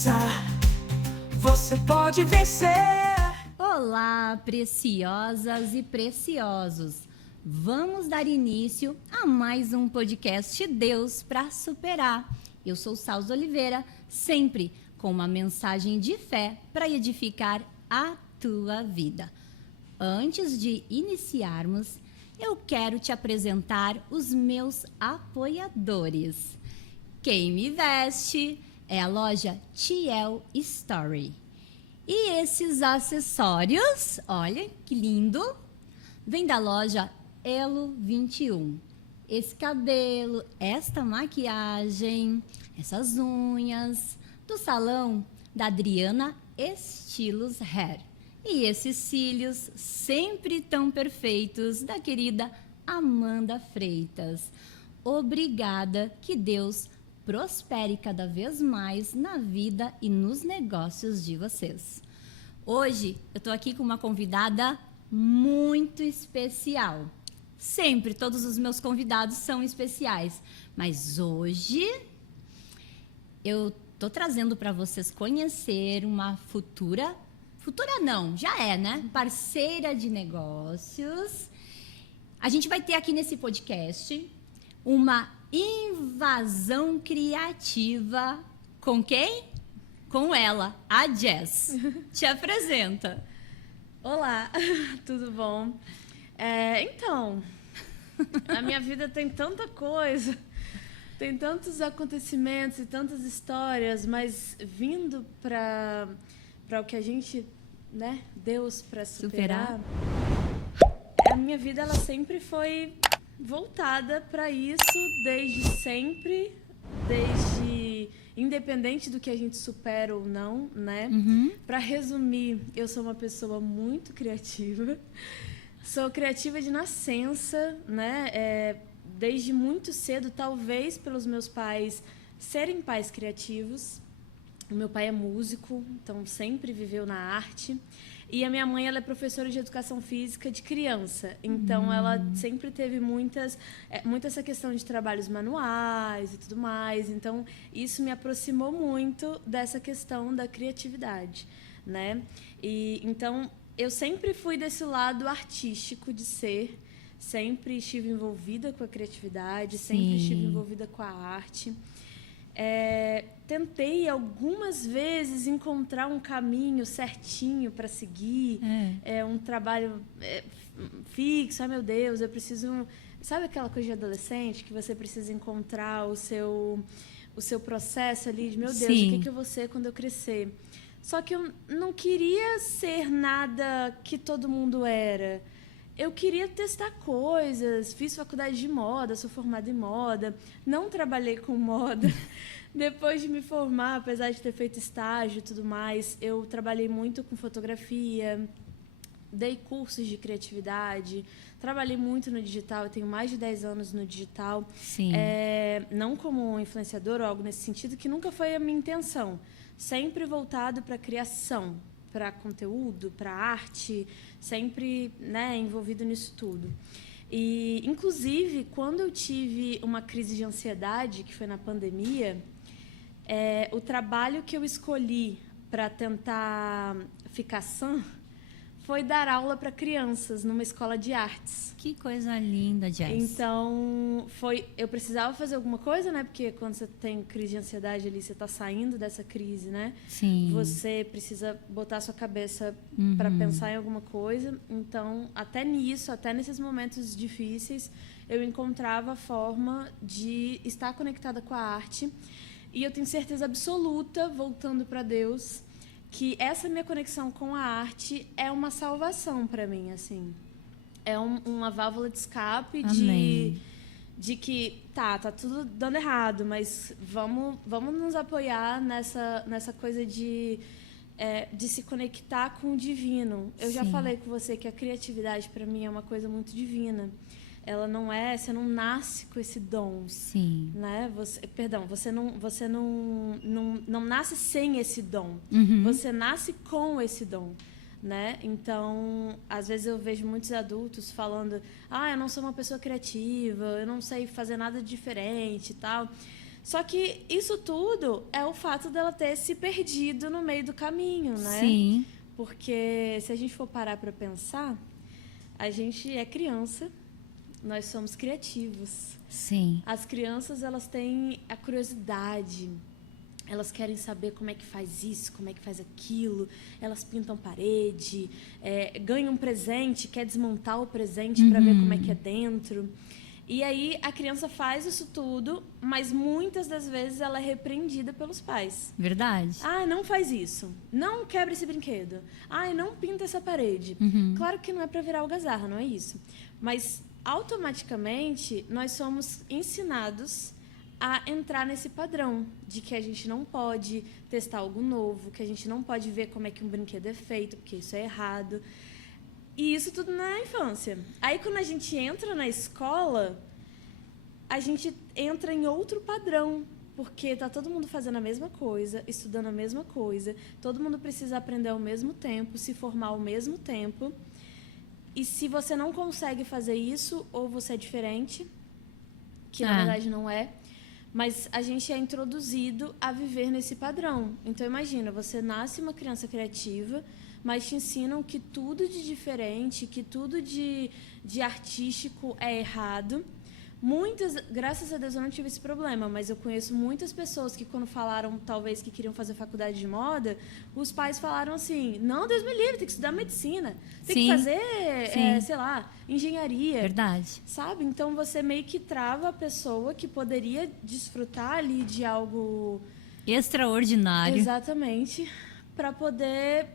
força, você pode vencer. Olá, preciosas e preciosos! Vamos dar início a mais um podcast Deus para Superar. Eu sou Salza Oliveira, sempre com uma mensagem de fé para edificar a tua vida. Antes de iniciarmos, eu quero te apresentar os meus apoiadores. Quem me veste é a loja Tiel Story. E esses acessórios, olha que lindo, vem da loja Elo 21. Esse cabelo, esta maquiagem, essas unhas, do salão da Adriana Estilos Hair. E esses cílios sempre tão perfeitos da querida Amanda Freitas. Obrigada, que Deus prospere cada vez mais na vida e nos negócios de vocês. Hoje eu tô aqui com uma convidada muito especial. Sempre todos os meus convidados são especiais, mas hoje eu tô trazendo para vocês conhecer uma futura não, já é, né? Parceira de negócios. A gente vai ter aqui nesse podcast uma invasão criativa com quem? Com ela, a Jess. Te apresenta. Olá, tudo bom? Então, a minha vida tem tanta coisa, tem tantos acontecimentos e tantas histórias, mas vindo para o que a gente, né, Deus para superar, a minha vida ela sempre foi voltada para isso desde sempre, independente do que a gente supera ou não, né? Uhum. Para resumir, eu sou uma pessoa muito criativa. Sou criativa de nascença, né? Desde muito cedo, talvez pelos meus pais serem pais criativos. O meu pai é músico, então sempre viveu na arte. E a minha mãe, ela é professora de educação física de criança. Então, ela sempre teve muito essa questão de trabalhos manuais e tudo mais. Então, isso me aproximou muito dessa questão da criatividade, né? E, então, eu sempre fui desse lado artístico de ser. Sempre estive envolvida com a criatividade, sempre estive envolvida com a arte. Tentei algumas vezes encontrar um caminho certinho para seguir, um trabalho fixo. Ai, meu Deus, eu preciso... Sabe aquela coisa de adolescente que você precisa encontrar o seu processo ali de, meu Deus, o que eu vou ser quando eu crescer? Só que eu não queria ser nada que todo mundo era. Eu queria testar coisas, fiz faculdade de moda, sou formada em moda, não trabalhei com moda. Depois de me formar, apesar de ter feito estágio e tudo mais, eu trabalhei muito com fotografia, dei cursos de criatividade, trabalhei muito no digital, eu tenho mais de 10 anos no digital. Sim. Não como influenciadora ou algo nesse sentido, que nunca foi a minha intenção. Sempre voltado para a criação, para conteúdo, para arte, sempre, né, envolvido nisso tudo. E, inclusive, quando eu tive uma crise de ansiedade, que foi na pandemia, o trabalho que eu escolhi para tentar ficar sã foi dar aula para crianças numa escola de artes. Que coisa linda, Jess. Então, eu precisava fazer alguma coisa, né? Porque quando você tem crise de ansiedade ali, você está saindo dessa crise, né? Sim. Você precisa botar a sua cabeça para pensar em alguma coisa. Então, até nesses momentos difíceis, eu encontrava a forma de estar conectada com a arte. E eu tenho certeza absoluta, voltando para Deus, que essa minha conexão com a arte é uma salvação para mim, assim. É uma válvula de escape de que tá tudo dando errado, mas vamos nos apoiar nessa coisa de se conectar com o divino. Eu já falei com você que a criatividade para mim é uma coisa muito divina. Ela não é, você não nasce com esse dom. Sim. Né? Você não nasce sem esse dom. Você nasce com esse dom. Né? Então, às vezes eu vejo muitos adultos falando: eu não sou uma pessoa criativa, eu não sei fazer nada diferente e tal. Só que isso tudo é o fato dela ter se perdido no meio do caminho, né? Sim. Porque se a gente for parar para pensar, a gente é criança, nós somos criativos. Sim. As crianças, elas têm a curiosidade, elas querem saber como é que faz isso, como é que faz aquilo, elas pintam parede, ganham um presente, quer desmontar o presente para ver como é que é dentro. E aí a criança faz isso tudo, mas muitas das vezes ela é repreendida pelos pais. Verdade. Ah, não faz isso. Não quebra esse brinquedo. Ah, não pinta essa parede. Claro que não é para virar algazarra, não é isso. Mas automaticamente nós somos ensinados a entrar nesse padrão de que a gente não pode testar algo novo, que a gente não pode ver como é que um brinquedo é feito, porque isso é errado. E isso tudo na infância. Aí, quando a gente entra na escola, a gente entra em outro padrão, porque tá todo mundo fazendo a mesma coisa, estudando a mesma coisa, todo mundo precisa aprender ao mesmo tempo, se formar ao mesmo tempo. E se você não consegue fazer isso, ou você é diferente, que na verdade não é, mas a gente é introduzido a viver nesse padrão. Então, imagina, você nasce uma criança criativa, mas te ensinam que tudo de diferente, que tudo de artístico é errado. Muitas, graças a Deus eu não tive esse problema, mas eu conheço muitas pessoas que quando falaram, talvez, que queriam fazer faculdade de moda, os pais falaram assim, não, Deus me livre, tem que estudar medicina, tem que fazer, sei lá, engenharia. Verdade. Sabe? Então, você meio que trava a pessoa que poderia desfrutar ali de algo... Extraordinário. Exatamente. Para poder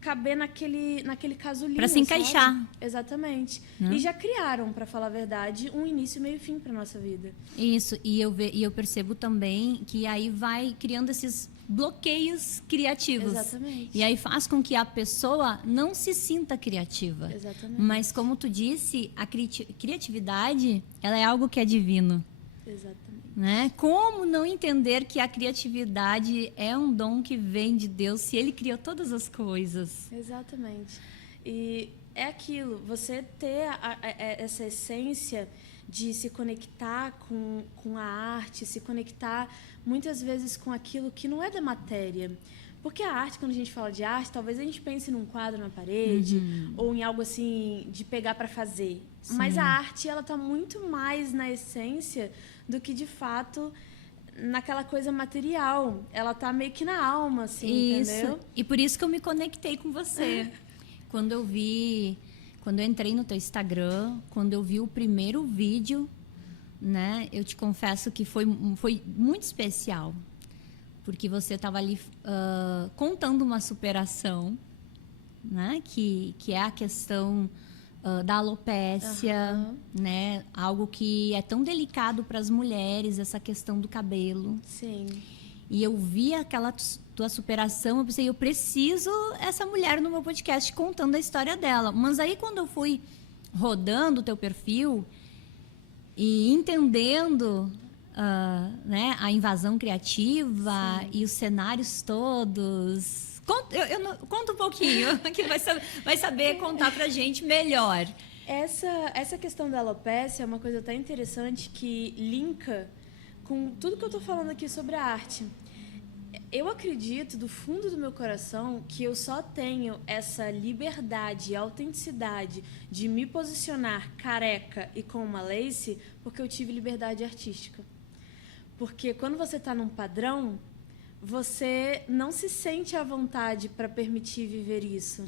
caber naquele casulinho. Para se encaixar. Sabe? Exatamente. E já criaram, para falar a verdade, um início, meio e fim para nossa vida. Isso. E eu percebo também que aí vai criando esses bloqueios criativos. Exatamente. E aí faz com que a pessoa não se sinta criativa. Exatamente. Mas, como tu disse, a criatividade, ela é algo que é divino. Exatamente. Né? Como não entender que a criatividade é um dom que vem de Deus se Ele criou todas as coisas? Exatamente. E é aquilo, você ter essa essência de se conectar com a arte, se conectar muitas vezes com aquilo que não é da matéria. Porque a arte, quando a gente fala de arte, talvez a gente pense num quadro na parede ou em algo assim de pegar para fazer. Sim. Mas a arte, ela está muito mais na essência do que, de fato, naquela coisa material. Ela está meio que na alma, assim, isso. Entendeu? E por isso que eu me conectei com você. Quando eu entrei no teu Instagram, quando eu vi o primeiro vídeo, né, eu te confesso que foi muito especial. Porque você estava ali contando uma superação, né? Que é a questão da alopécia, né? Algo que é tão delicado para as mulheres, essa questão do cabelo. Sim. E eu vi aquela tua superação, eu pensei, eu preciso essa mulher no meu podcast contando a história dela. Mas aí, quando eu fui rodando o teu perfil e entendendo... né, a invasão criativa. Sim. E os cenários todos. Conta um pouquinho, que vai saber contar pra gente melhor. Essa questão da alopécia é uma coisa até interessante que linka com tudo que eu tô falando aqui sobre a arte. Eu acredito, do fundo do meu coração, que eu só tenho essa liberdade e autenticidade de me posicionar careca e com uma lace porque eu tive liberdade artística. Porque quando você está num padrão, você não se sente à vontade para permitir viver isso,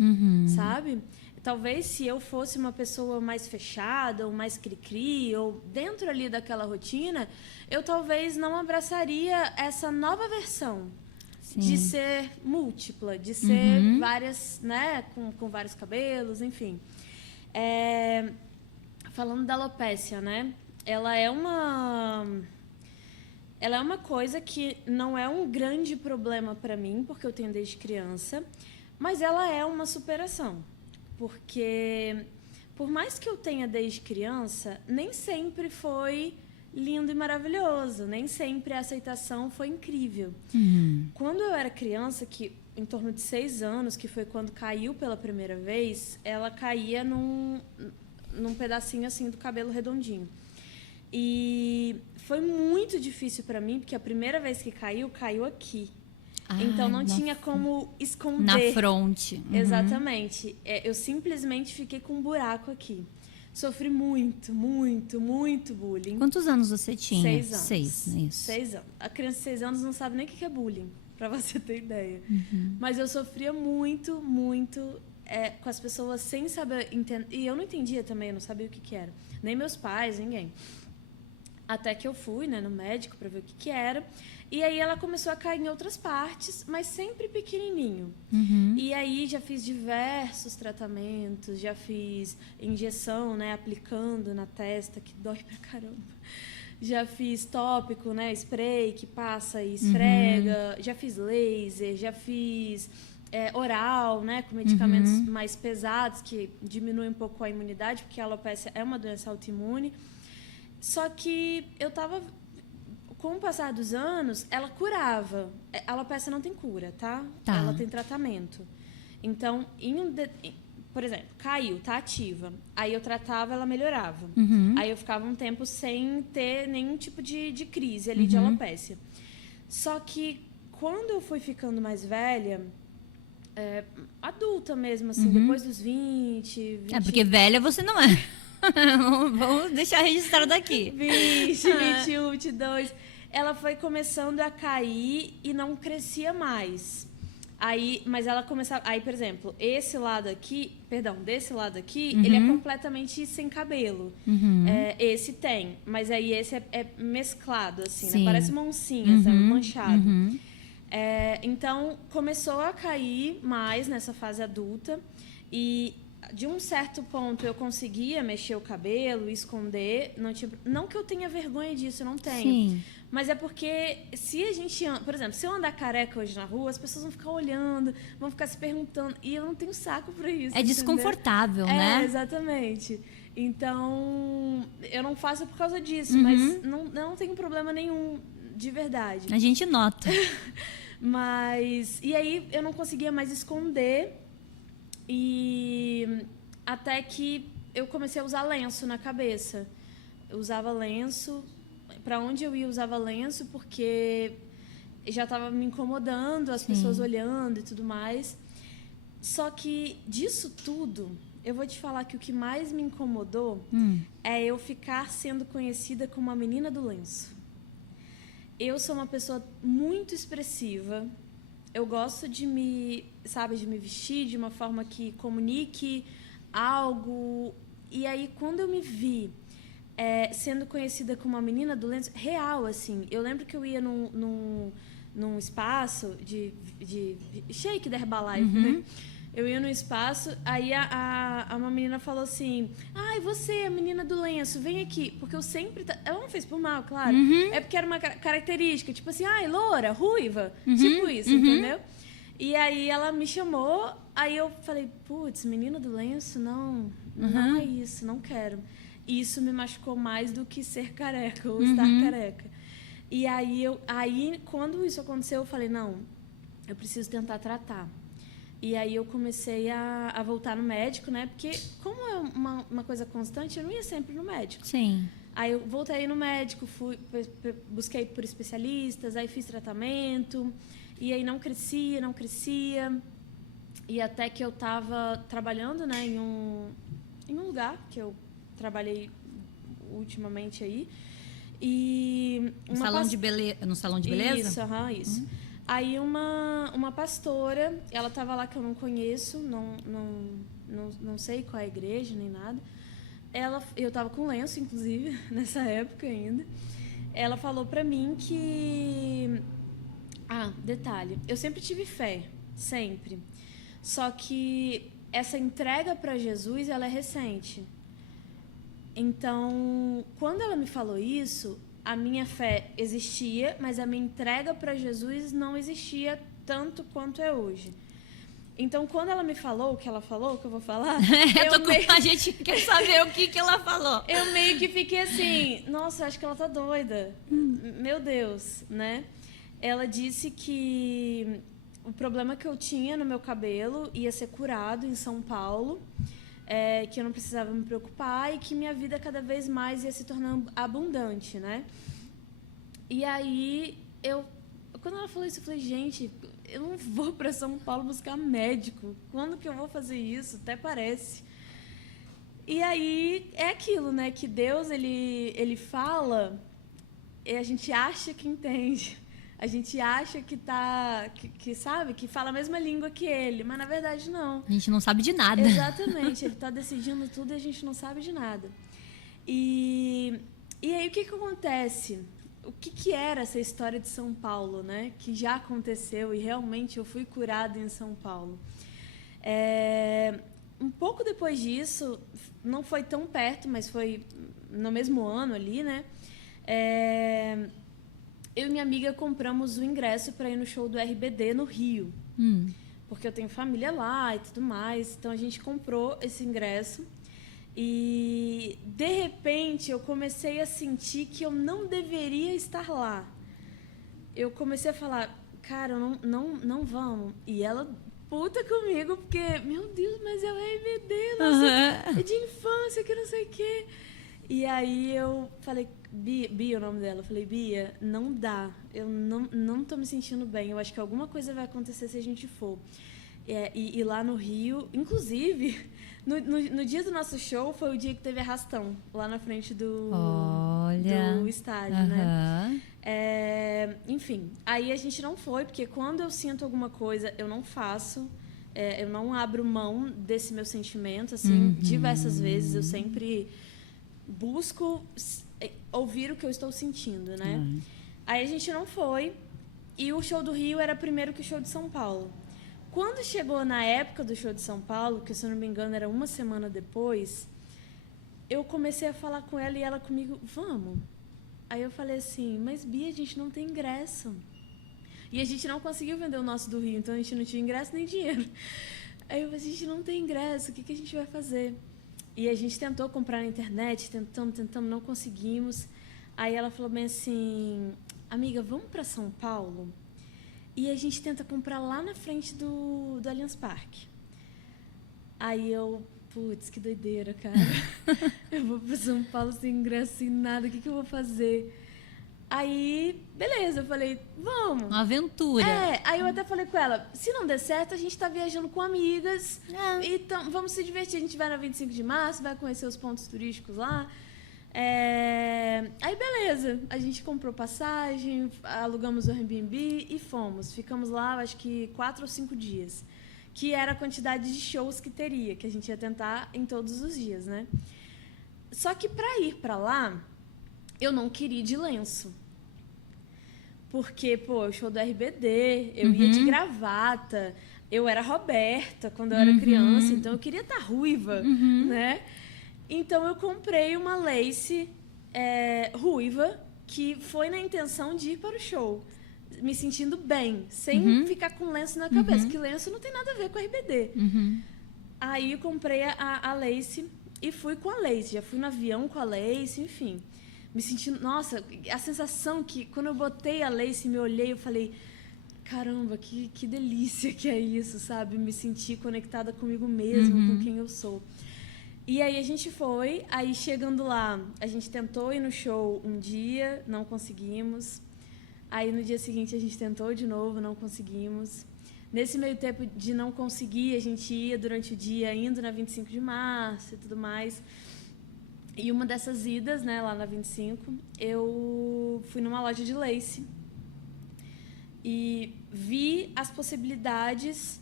sabe? Talvez se eu fosse uma pessoa mais fechada, ou mais cri-cri, ou dentro ali daquela rotina, eu talvez não abraçaria essa nova versão. Sim. De ser múltipla, de ser várias, né, com vários cabelos, enfim. Falando da alopécia, né? Ela é uma coisa que não é um grande problema para mim, porque eu tenho desde criança, mas ela é uma superação. Porque, por mais que eu tenha desde criança, nem sempre foi lindo e maravilhoso, nem sempre a aceitação foi incrível. Quando eu era criança, que em torno de 6 anos, que foi quando caiu pela primeira vez, ela caía num pedacinho assim do cabelo redondinho. E foi muito difícil para mim, porque a primeira vez que caiu aqui. Então não tinha como esconder. Na fronte. Uhum. Exatamente. Eu simplesmente fiquei com um buraco aqui. Sofri muito, muito, muito bullying. Quantos anos você tinha? 6 anos. 6, isso. 6 anos. A criança de 6 anos não sabe nem o que é bullying, pra você ter ideia. Uhum. Mas eu sofria muito, muito com as pessoas sem saber entender. E eu não entendia também, eu não sabia o que era. Nem meus pais, ninguém. Até que eu fui, né, no médico para ver o que era. E aí ela começou a cair em outras partes, mas sempre pequenininho. Uhum. E aí já fiz diversos tratamentos, já fiz injeção, né, aplicando na testa, que dói pra caramba. Já fiz tópico, né, spray que passa e esfrega. Já fiz laser, já fiz oral, né, com medicamentos mais pesados que diminuem um pouco a imunidade, porque a alopecia é uma doença autoimune. Só que eu tava... Com o passar dos anos, ela curava. A alopecia não tem cura, tá? Ela tem tratamento. Então, por exemplo, caiu, tá ativa. Aí eu tratava, ela melhorava. Aí eu ficava um tempo sem ter nenhum tipo de crise ali de alopecia. Só que quando eu fui ficando mais velha, adulta mesmo, assim, depois dos 20... porque velha você não é. Vamos deixar registrado aqui. 20, 21, 22... Ela foi começando a cair e não crescia mais. Mas ela começava... Aí, por exemplo, desse lado aqui, ele é completamente sem cabelo. Esse tem, mas aí esse é mesclado, assim, né? Parece uma oncinha, sabe? Manchado. Então, começou a cair mais nessa fase adulta e... De um certo ponto, eu conseguia mexer o cabelo, esconder. Não que eu tenha vergonha disso, eu não tenho. Sim. Mas é porque se a gente... Por exemplo, se eu andar careca hoje na rua, as pessoas vão ficar olhando, vão ficar se perguntando. E eu não tenho saco pra isso. É desconfortável, né? Exatamente. Então, eu não faço por causa disso. Mas não tenho problema nenhum, de verdade. A gente nota. E aí, eu não conseguia mais esconder... E até que eu comecei a usar lenço na cabeça. Eu usava lenço. Para onde eu ia, usava lenço, porque já estava me incomodando, as pessoas olhando e tudo mais. Só que disso tudo, eu vou te falar que o que mais me incomodou é eu ficar sendo conhecida como a menina do lenço. Eu sou uma pessoa muito expressiva. Eu gosto de me vestir de uma forma que comunique algo. E aí, quando eu me vi sendo conhecida como a menina do lenço, real, assim. Eu lembro que eu ia num espaço de shake da Herbalife, né? Eu ia no espaço, aí uma menina falou assim: ai, você, a menina do lenço, vem aqui. Porque eu sempre... Ela não fez por mal, claro. É porque era uma característica. Tipo assim, ai, loura, ruiva. Tipo isso, entendeu? E aí ela me chamou, aí eu falei, putz, menina do lenço, não é isso, não quero. E isso me machucou mais do que ser careca ou estar careca. E aí, quando isso aconteceu, eu falei, não, eu preciso tentar tratar. E aí eu comecei a voltar no médico, né? Porque como é uma coisa constante, eu não ia sempre no médico. Sim. Aí eu voltei no médico, busquei por especialistas, aí fiz tratamento. E aí não crescia. E até que eu estava trabalhando, né, em um lugar que eu trabalhei ultimamente aí. E no salão de beleza? Isso, isso. Aí uma pastora, ela estava lá que eu não conheço, não sei qual é a igreja nem nada. Eu estava com lenço, inclusive, nessa época ainda. Ela falou para mim que... detalhe, eu sempre tive fé, sempre. Só que essa entrega para Jesus, ela é recente. Então, quando ela me falou isso, a minha fé existia, mas a minha entrega para Jesus não existia tanto quanto é hoje. Então, quando ela me falou o que ela falou, que eu vou falar... A gente quer saber o que ela falou. Eu meio que fiquei assim, nossa, acho que ela tá doida. Meu Deus, né? Ela disse que o problema que eu tinha no meu cabelo ia ser curado em São Paulo. que eu não precisava me preocupar e que minha vida cada vez mais ia se tornando abundante, né? E aí, quando ela falou isso, eu falei, gente, eu não vou para São Paulo buscar médico. Quando que eu vou fazer isso? Até parece. E aí, é aquilo, né? Que Deus, ele fala e a gente acha que entende. A gente acha que sabe, que fala a mesma língua que ele, mas na verdade não. A gente não sabe de nada. Exatamente, ele está decidindo tudo e a gente não sabe de nada. E aí o que acontece? O que era essa história de São Paulo, né? Que já aconteceu e realmente eu fui curada em São Paulo. Um pouco depois disso, não foi tão perto, mas foi no mesmo ano ali, né? Eu e minha amiga compramos o ingresso para ir no show do RBD no Rio. Porque eu tenho família lá e tudo mais. Então, a gente comprou esse ingresso. E, de repente, eu comecei a sentir que eu não deveria estar lá. Eu comecei a falar, cara, não vamos. E ela, puta comigo, porque, meu Deus, mas é o RBD, nossa, é de infância, que não sei o quê. E aí eu falei, Bia, o nome dela, eu falei, Bia, não dá, eu não tô me sentindo bem, eu acho que alguma coisa vai acontecer se a gente for. E lá no Rio, inclusive, no dia do nosso show, foi o dia que teve arrastão, lá na frente do estádio, né? Enfim, aí a gente não foi, porque quando eu sinto alguma coisa, eu não faço, eu não abro mão desse meu sentimento, assim, diversas vezes, eu sempre busco ouvir o que eu estou sentindo, né? Aí a gente não foi, e o show do Rio era primeiro que o show de São Paulo. Quando chegou na época do show de São Paulo, que se eu não me engano era uma semana depois, eu comecei a falar com ela e ela comigo, vamos. Aí eu falei assim, mas Bia, a gente não tem ingresso. E a gente não conseguiu vender o nosso do Rio, então a gente não tinha ingresso nem dinheiro. Aí eu falei, a gente não tem ingresso, o que a gente vai fazer? E a gente tentou comprar na internet, tentamos, não conseguimos. Aí ela falou bem assim, amiga, vamos para São Paulo? E a gente tenta comprar lá na frente do Allianz Parque. Aí eu, putz, que doideira, cara. Eu vou para São Paulo sem ingresso, sem nada, o que eu vou fazer? Aí, beleza, eu falei, vamos. Uma aventura. Aí eu até falei com ela, se não der certo, a gente tá viajando com amigas, então vamos se divertir. A gente vai na 25 de março, vai conhecer os pontos turísticos lá. Aí, beleza, a gente comprou passagem, alugamos o Airbnb e fomos. Ficamos lá, acho que 4 ou 5 dias, que era a quantidade de shows que teria, que a gente ia tentar em todos os dias, né? Só que para ir para lá, eu não queria ir de lenço. Porque, o show do RBD, eu ia de gravata, eu era Roberta quando eu era criança, então eu queria estar ruiva, né? Então, eu comprei uma lace ruiva, que foi na intenção de ir para o show, me sentindo bem, sem ficar com lenço na cabeça, que lenço não tem nada a ver com RBD. Aí, eu comprei a lace e fui com a lace, já fui no avião com a lace, enfim. Me sentindo, nossa, a sensação que quando eu botei a lace e me olhei, eu falei, caramba, que delícia que é isso, sabe? Me senti conectada comigo mesma, com quem eu sou. E aí a gente foi, aí chegando lá, a gente tentou ir no show um dia, não conseguimos. Aí no dia seguinte a gente tentou de novo, não conseguimos. Nesse meio tempo de não conseguir, a gente ia durante o dia, indo na 25 de março e tudo mais. E uma dessas idas, né, lá na 25, eu fui numa loja de lace e vi as possibilidades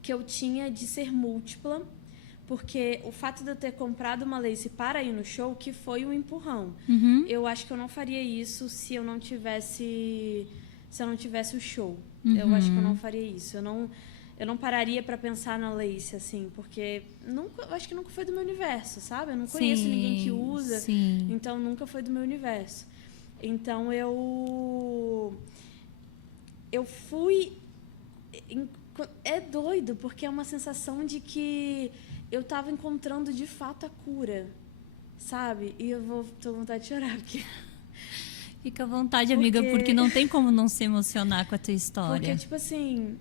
que eu tinha de ser múltipla, porque o fato de eu ter comprado uma lace para ir no show, que foi um empurrão. Eu acho que eu não faria isso se eu não tivesse o show. Eu acho que eu não faria isso. Eu não pararia para pensar na lace, assim, porque eu acho que nunca foi do meu universo, sabe? Eu não conheço ninguém que usa, então nunca foi do meu universo. Então eu fui... É doido, porque é uma sensação de que eu estava encontrando de fato a cura, sabe? E tô com vontade de chorar, porque... Fica à vontade, amiga, porque não tem como não se emocionar com a tua história. Porque, tipo assim...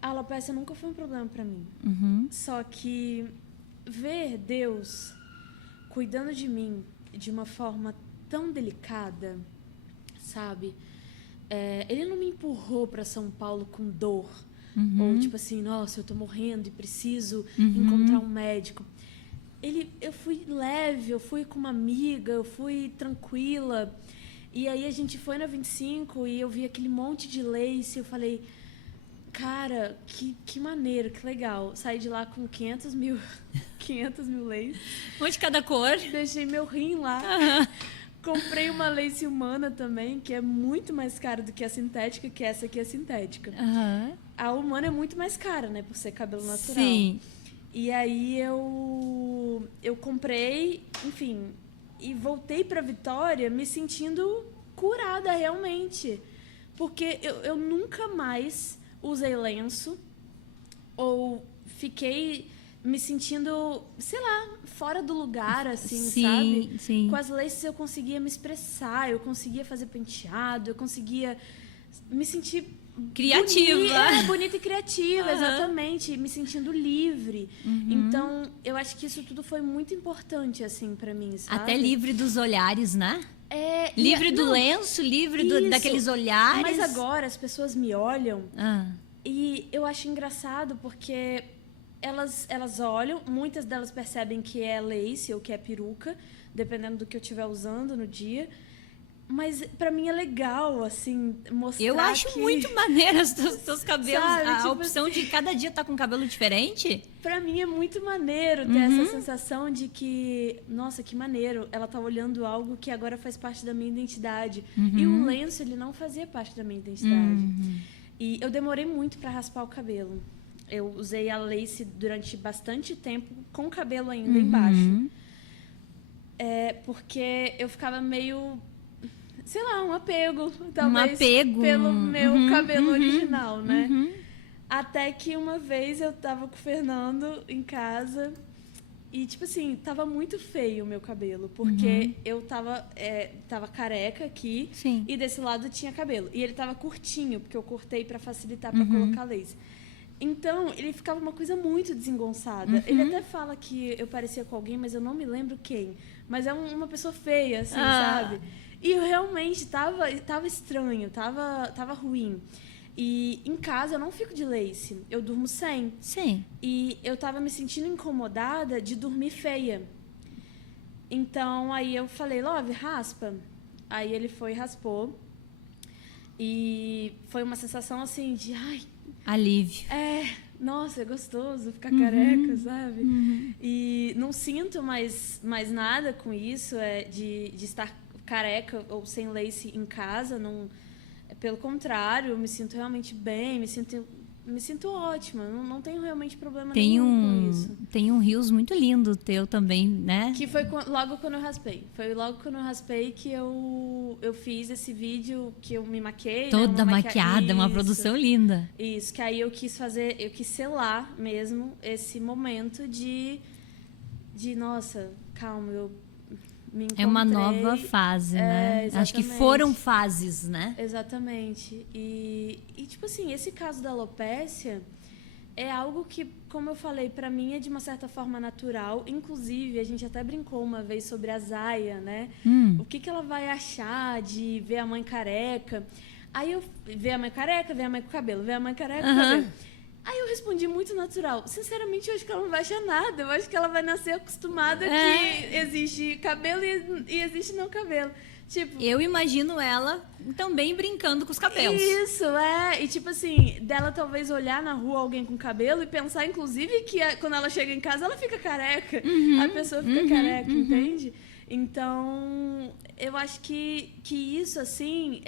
A alopecia nunca foi um problema para mim. Só que ver Deus cuidando de mim de uma forma tão delicada, sabe? Ele não me empurrou para São Paulo com dor. Ou tipo assim, nossa, eu tô morrendo e preciso encontrar um médico. Eu fui leve, eu fui com uma amiga, eu fui tranquila. E aí a gente foi na 25 e eu vi aquele monte de lace. Eu falei, cara, que maneiro, que legal. Saí de lá com 500 mil lace. Um de cada cor. Deixei meu rim lá. Comprei uma lace humana também, que é muito mais cara do que a sintética, que essa aqui é sintética. A humana é muito mais cara, né, por ser cabelo natural. Sim. E aí eu comprei, enfim, e voltei pra Vitória me sentindo curada realmente. Porque eu nunca mais usei lenço ou fiquei me sentindo, sei lá, fora do lugar, assim, sabe? Sim. Com as laces eu conseguia me expressar, eu conseguia fazer penteado, eu conseguia me sentir criativa. Bonita e criativa, exatamente, me sentindo livre. Então, eu acho que isso tudo foi muito importante, assim, pra mim, sabe? Até livre dos olhares, né? Livre do lenço, livre daqueles olhares. Mas agora as pessoas me olham e eu acho engraçado porque elas olham, muitas delas percebem que é lace ou que é peruca, dependendo do que eu estiver usando no dia. Mas pra mim é legal, assim, mostrar eu acho muito maneiro os teus cabelos. Sabe, a tipo opção assim, de cada dia estar com um cabelo diferente. Pra mim é muito maneiro ter essa sensação de que, nossa, que maneiro, ela tá olhando algo que agora faz parte da minha identidade. E o lenço, ele não fazia parte da minha identidade. E eu demorei muito pra raspar o cabelo. Eu usei a lace durante bastante tempo, com o cabelo ainda embaixo. Porque eu ficava meio, sei lá, um apego, talvez, pelo meu cabelo original, né? Até que uma vez eu tava com o Fernando em casa e, tipo assim, tava muito feio o meu cabelo, porque eu tava careca aqui e desse lado tinha cabelo. E ele tava curtinho, porque eu cortei pra facilitar pra colocar lace. Então, ele ficava uma coisa muito desengonçada. Ele até fala que eu parecia com alguém, mas eu não me lembro quem. Mas é uma pessoa feia, assim, sabe? E eu realmente tava estranho, tava ruim. E em casa eu não fico de lace, eu durmo sem. Sim. E eu tava me sentindo incomodada de dormir feia. Então, aí eu falei, Love, raspa. Aí ele foi e raspou. E foi uma sensação assim de, ai... alívio. Nossa, é gostoso ficar careca, sabe? E não sinto mais nada com isso, de estar careca ou sem lace em casa. Não, pelo contrário, eu me sinto realmente bem, me sinto ótima. Não tenho realmente problema nenhum com isso. Tem um rios muito lindo teu também, né? Que foi logo quando eu raspei. Foi logo quando eu raspei que eu fiz esse vídeo que eu me maquiei. Toda né? maquiada, uma produção linda. Isso, que aí eu quis selar mesmo esse momento de nossa, calma, eu me encontrei. É uma nova fase, né? Acho que foram fases, né? Exatamente. E tipo assim, esse caso da alopécia é algo que, como eu falei, pra mim é de uma certa forma natural. Inclusive, a gente até brincou uma vez sobre a Zaya, né? O que ela vai achar de ver a mãe careca? Aí eu ver a mãe careca, ver a mãe com cabelo, ver a mãe careca com cabelo. Aí eu respondi muito natural. Sinceramente, eu acho que ela não vai achar nada. Eu acho que ela vai nascer acostumada que existe cabelo e existe não cabelo. Tipo, eu imagino ela também brincando com os cabelos. Isso, E tipo assim, dela talvez olhar na rua alguém com cabelo e pensar, inclusive, que quando ela chega em casa, ela fica careca. A pessoa fica careca, entende? Então, eu acho que isso, assim,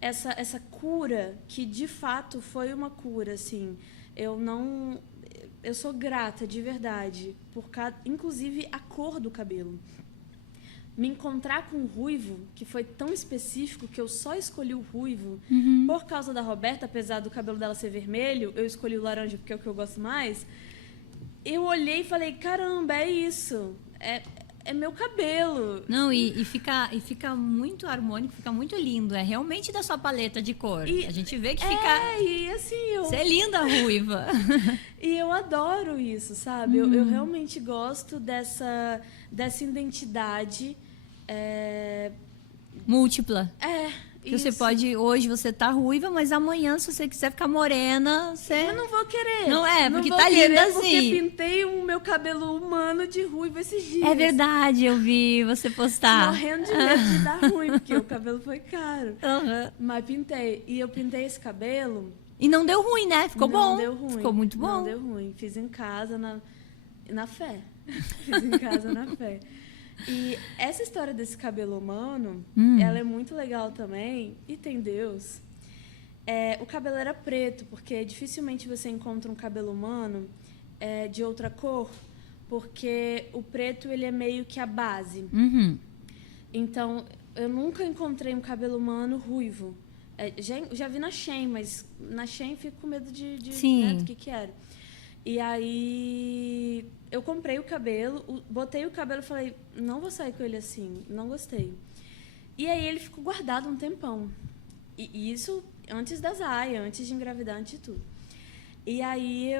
essa cura, que de fato foi uma cura, assim, eu sou grata de verdade inclusive a cor do cabelo. Me encontrar com o ruivo, que foi tão específico que eu só escolhi o ruivo por causa da Roberta, apesar do cabelo dela ser vermelho, eu escolhi o laranja porque é o que eu gosto mais. Eu olhei e falei, caramba, é isso. é meu cabelo. Não, e fica muito harmônico, fica muito lindo. É realmente da sua paleta de cor. E- A gente vê que fica... E assim, Você é linda, ruiva. e eu adoro isso, sabe? Eu realmente gosto dessa identidade. Múltipla. Que você Isso. pode... Hoje você tá ruiva, mas amanhã, se você quiser ficar morena, você... Eu não vou querer. Não é, Não porque vou tá querer linda porque assim. pintei o meu cabelo humano de ruivo esses dias. É verdade, eu vi você postar. Morrendo de medo de dar ruim, porque o cabelo foi caro. Aham. Mas pintei. E eu pintei esse cabelo. E não deu ruim, né? Ficou não bom. Deu ruim. Ficou muito bom. Não deu ruim. Fiz em casa, na fé. Fiz em casa, na fé. E essa história desse cabelo humano, ela é muito legal também. E tem Deus. O cabelo era preto, porque dificilmente você encontra um cabelo humano de outra cor, porque o preto ele é meio que a base. Uhum. Então, eu nunca encontrei um cabelo humano ruivo. Já vi na Shein, mas na Shein fico com medo Sim. né, do que era. E aí, eu comprei o cabelo, botei o cabelo e falei, não vou sair com ele assim, não gostei. E aí, ele ficou guardado um tempão. E isso antes da Zaya, antes de engravidar, antes de tudo. E aí,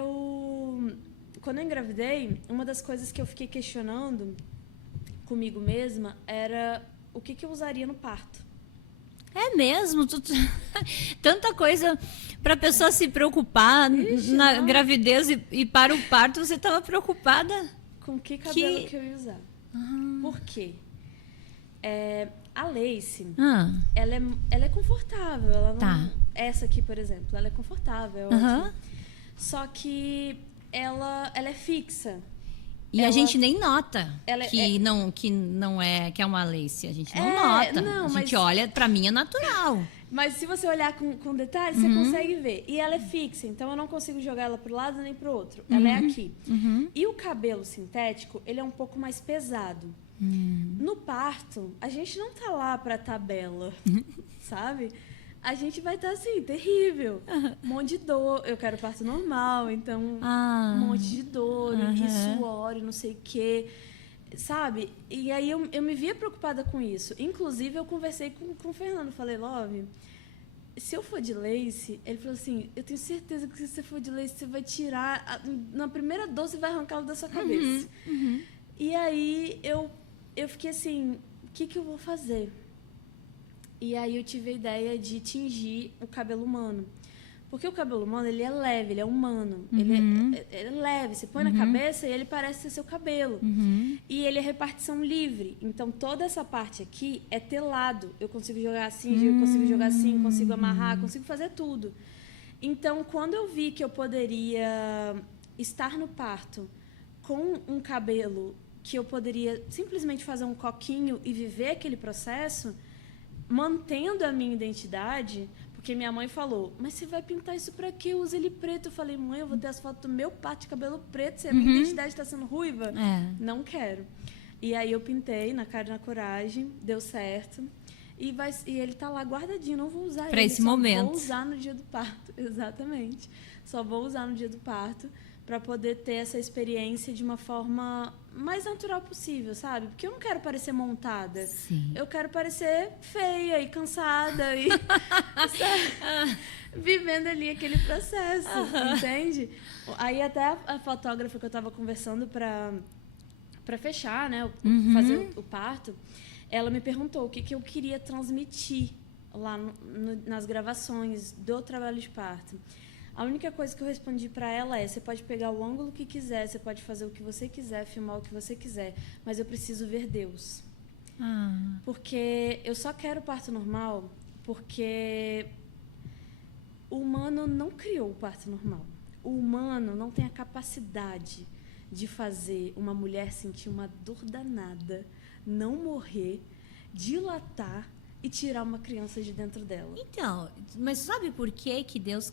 quando eu engravidei, uma das coisas que eu fiquei questionando comigo mesma era o que eu usaria no parto. É mesmo? Tanta coisa pra pessoa se preocupar Ixi, na não. gravidez e para o parto, você tava preocupada? Com que cabelo que eu ia usar. Por quê? A lace, ela é confortável. Ela não, Tá. Essa aqui, por exemplo, ela é confortável, é Aham. ótima. Só que ela é fixa. E a Ela- gente nem nota ela que é uma lace. A gente não É, nota. não, A gente mas- olha, pra mim é natural. Mas se você olhar com detalhes, você consegue ver. E ela é fixa, então eu não consigo jogar ela pro lado nem pro outro. Ela é aqui. E o cabelo sintético, ele é um pouco mais pesado. No parto, a gente não tá lá pra tabela, sabe? A gente vai estar assim, terrível. Um monte de dor. Eu quero parto normal, então Ah. um monte de dor, e suor, e não sei o quê. Sabe? E aí eu me via preocupada com isso. Inclusive, eu conversei com o Fernando. Falei, Love, se eu for de lace, ele falou assim, eu tenho certeza que se você for de lace, você vai tirar... Na primeira dor, você vai arrancá-lo da sua cabeça. E aí, eu fiquei assim, o que eu vou fazer? E aí, eu tive a ideia de tingir o cabelo humano. Porque o cabelo humano, ele é leve, ele é humano. Ele é leve. Você põe na cabeça e ele parece ser seu cabelo. E ele é repartição livre. Então, toda essa parte aqui é telado. Eu consigo jogar assim, eu consigo jogar assim, consigo amarrar, consigo fazer tudo. Então, quando eu vi que eu poderia estar no parto com um cabelo que eu poderia simplesmente fazer um coquinho e viver aquele processo, mantendo a minha identidade... Porque minha mãe falou, mas você vai pintar isso pra quê? Usa ele preto. Eu falei, mãe, eu vou ter as fotos do meu parto de cabelo preto. Se a minha identidade está sendo ruiva, não quero. E aí eu pintei na cara e na coragem, deu certo. E ele tá lá guardadinho, não vou usar Pra ele. esse momento. Só vou usar no dia do parto, exatamente. Só vou usar no dia do parto para poder ter essa experiência de uma forma mais natural possível, sabe? Porque eu não quero parecer montada. Sim. Eu quero parecer feia e cansada e sabe? Vivendo ali aquele processo, entende? Aí até a fotógrafa que eu estava conversando para fechar, né, fazer o parto, ela me perguntou o que eu queria transmitir lá nas gravações do trabalho de parto. A única coisa que eu respondi para ela é: você pode pegar o ângulo que quiser, você pode fazer o que você quiser, filmar o que você quiser, mas eu preciso ver Deus. Porque eu só quero parto normal porque o humano não criou o parto normal. O humano não tem a capacidade de fazer uma mulher sentir uma dor danada, não morrer, dilatar e tirar uma criança de dentro dela. Então, mas sabe por que Deus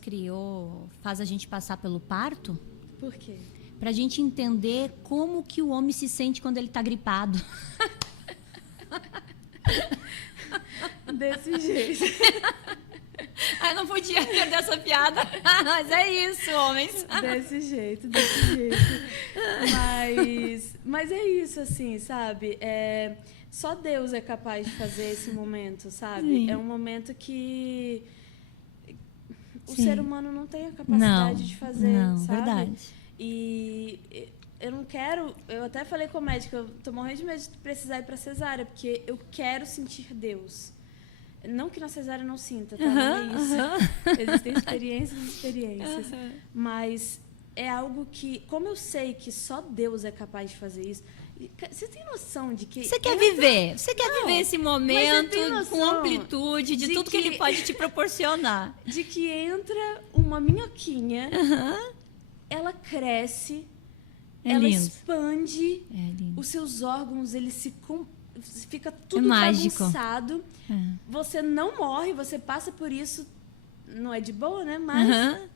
faz a gente passar pelo parto? Por quê? Pra gente entender como que o homem se sente quando ele tá gripado. Desse jeito. Não podia perder essa piada. Mas é isso, homens. Desse jeito. Mas é isso, assim, sabe? Só Deus é capaz de fazer esse momento, sabe? Sim. É um momento que o Sim. ser humano não tem a capacidade de fazer, não, sabe? verdade. E eu não quero... Eu até falei com o médico, eu tô morrendo de medo de precisar ir pra cesárea, porque eu quero sentir Deus. Não que na cesárea não sinta, tá? Não é isso. Existem experiências. Mas é algo que... Como eu sei que só Deus é capaz de fazer isso... Você tem noção de que... Você quer viver. Você quer Não, viver esse mas momento eu tenho noção com amplitude de de tudo que ele pode te proporcionar. De que entra uma minhoquinha, ela cresce, É ela lindo. expande, É lindo. os seus órgãos, fica tudo mágico. bagunçado. Você não morre, você passa por isso, não é de boa, né? Mas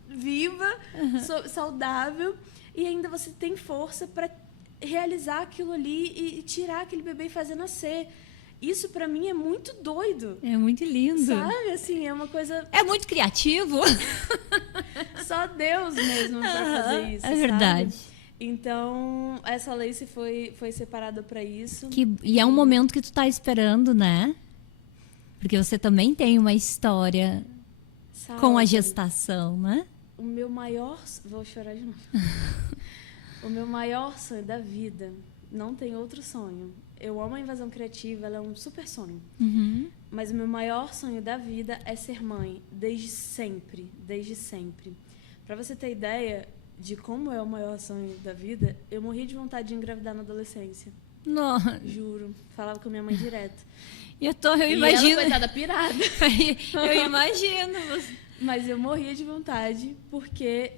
viva, saudável, e ainda você tem força para realizar aquilo ali e tirar aquele bebê e fazer nascer. Isso pra mim é muito doido. É muito lindo. Sabe? Assim, é uma coisa... É muito criativo. Só Deus mesmo pra fazer isso, É verdade. sabe? Então, essa Lacey foi separada pra isso. E é um momento que tu tá esperando, né? Porque você também tem uma história com a Sabe? gestação, né? O meu maior... Vou chorar de novo. O meu maior sonho da vida, não tem outro sonho. Eu amo a Invasão Criativa, ela é um super sonho. Mas o meu maior sonho da vida é ser mãe, desde sempre, desde sempre. Pra você ter ideia de como é o maior sonho da vida, eu morri de vontade de engravidar na adolescência. Nossa. Juro. Falava com minha mãe direto. Eu E imagino. ela, coitada, pirada. Eu imagino. Mas eu morria de vontade, porque...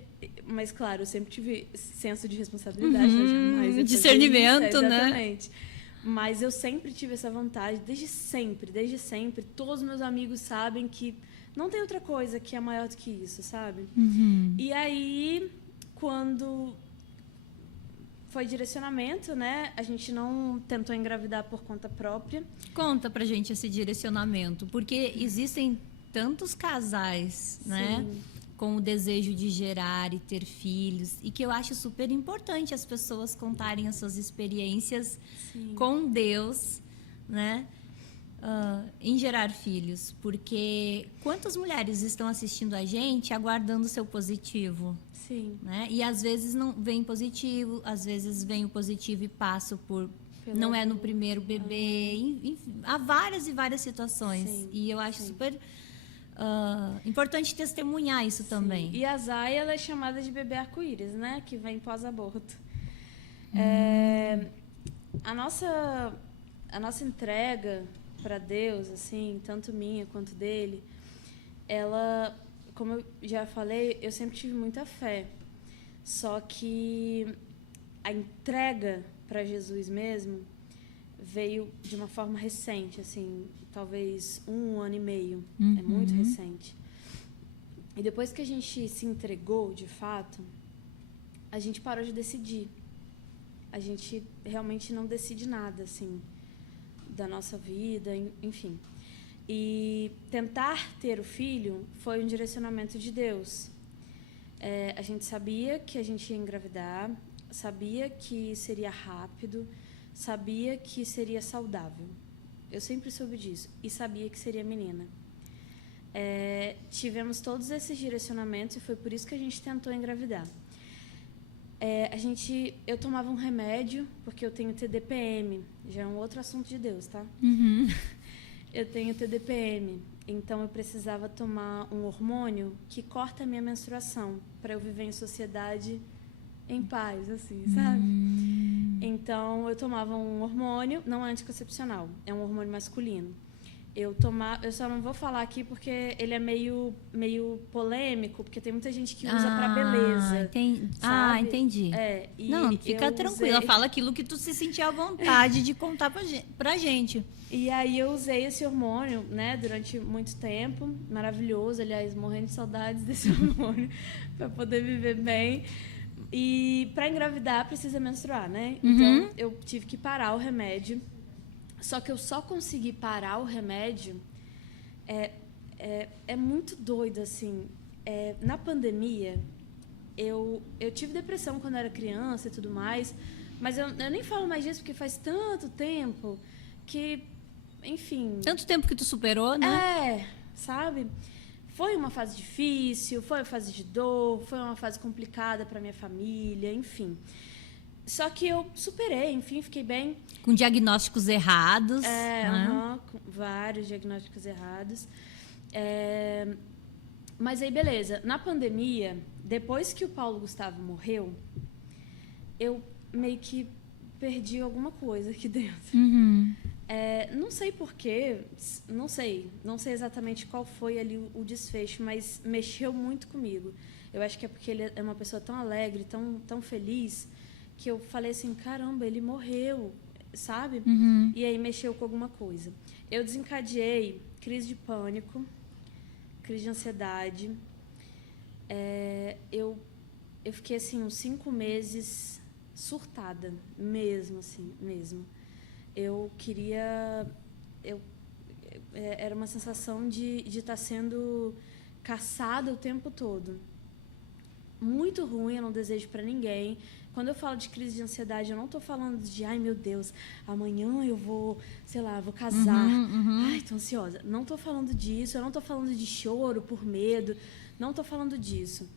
Mas, claro, eu sempre tive senso de responsabilidade, né? Jamais ia fazer discernimento, isso, né? exatamente. Mas eu sempre tive essa vontade, desde sempre. Todos os meus amigos sabem que não tem outra coisa que é maior do que isso, sabe? E aí, quando foi direcionamento, né? A gente não tentou engravidar por conta própria. Conta pra gente esse direcionamento, porque existem tantos casais, né? Sim. Com o desejo de gerar e ter filhos, e que eu acho super importante as pessoas contarem as suas experiências com Deus, né? Em gerar filhos, porque quantas mulheres estão assistindo a gente aguardando o seu positivo? Sim. Né? E às vezes não vem positivo, às vezes vem o positivo e passa por... Pelo não é no amor. primeiro bebê, enfim, há várias e várias situações. Sim, e eu acho super importante testemunhar isso também. E a Zaya, ela é chamada de bebê arco-íris, né? Que vem pós-aborto. A nossa entrega para Deus, assim, tanto minha quanto dele, ela, como eu já falei, eu sempre tive muita fé. Só que a entrega para Jesus mesmo veio de uma forma recente, assim, talvez 1 ano e meio. É muito recente. E depois que a gente se entregou, de fato, a gente parou de decidir. A gente realmente não decide nada, assim, da nossa vida, enfim. E tentar ter o filho foi um direcionamento de Deus. A gente sabia que a gente ia engravidar, sabia que seria rápido, sabia que seria saudável. Eu sempre soube disso. E sabia que seria menina. Tivemos todos esses direcionamentos e foi por isso que a gente tentou engravidar. Eu tomava um remédio, porque eu tenho TDPM. Já é um outro assunto de Deus, tá? Eu tenho TDPM. Então, eu precisava tomar um hormônio que corta a minha menstruação, para eu viver em sociedade em paz, assim, sabe? Então, eu tomava um hormônio, não é anticoncepcional, é um hormônio masculino. Eu só não vou falar aqui porque ele é meio polêmico, porque tem muita gente que usa pra beleza. Ah, entendi. E não, fica tranquila, fala aquilo que tu se sentia à vontade de contar pra gente. E aí eu usei esse hormônio, né, durante muito tempo, maravilhoso, aliás, morrendo de saudades desse hormônio, para poder viver bem. E para engravidar precisa menstruar, né? Então eu tive que parar o remédio. Só que eu só consegui parar o remédio é muito doido, assim. Na pandemia, eu tive depressão quando era criança e tudo mais, mas eu nem falo mais disso porque faz tanto tempo que, enfim... Tanto tempo que tu superou, né? Sabe? Foi uma fase difícil, foi uma fase de dor, foi uma fase complicada para minha família, enfim. Só que eu superei, enfim, fiquei bem. Com diagnósticos errados. Né? Com vários diagnósticos errados. Mas aí, beleza. Na pandemia, depois que o Paulo Gustavo morreu, eu meio que perdi alguma coisa aqui dentro. Uhum. Não sei porquê, não sei exatamente qual foi ali o desfecho, mas mexeu muito comigo. Eu acho que é porque ele é uma pessoa tão alegre, tão feliz, que eu falei assim, caramba, ele morreu, sabe? Uhum. E aí mexeu com alguma coisa. Eu desencadeei crise de pânico, crise de ansiedade. Eu fiquei, assim, uns 5 meses surtada, mesmo, assim, mesmo. Eu queria... era uma sensação de estar sendo caçada o tempo todo. Muito ruim, eu não desejo para ninguém. Quando eu falo de crise de ansiedade, eu não estou falando de, ai, meu Deus, amanhã eu vou, sei lá, vou casar. Ai, tô ansiosa. Não estou falando disso, eu não estou falando de choro por medo, não estou falando disso.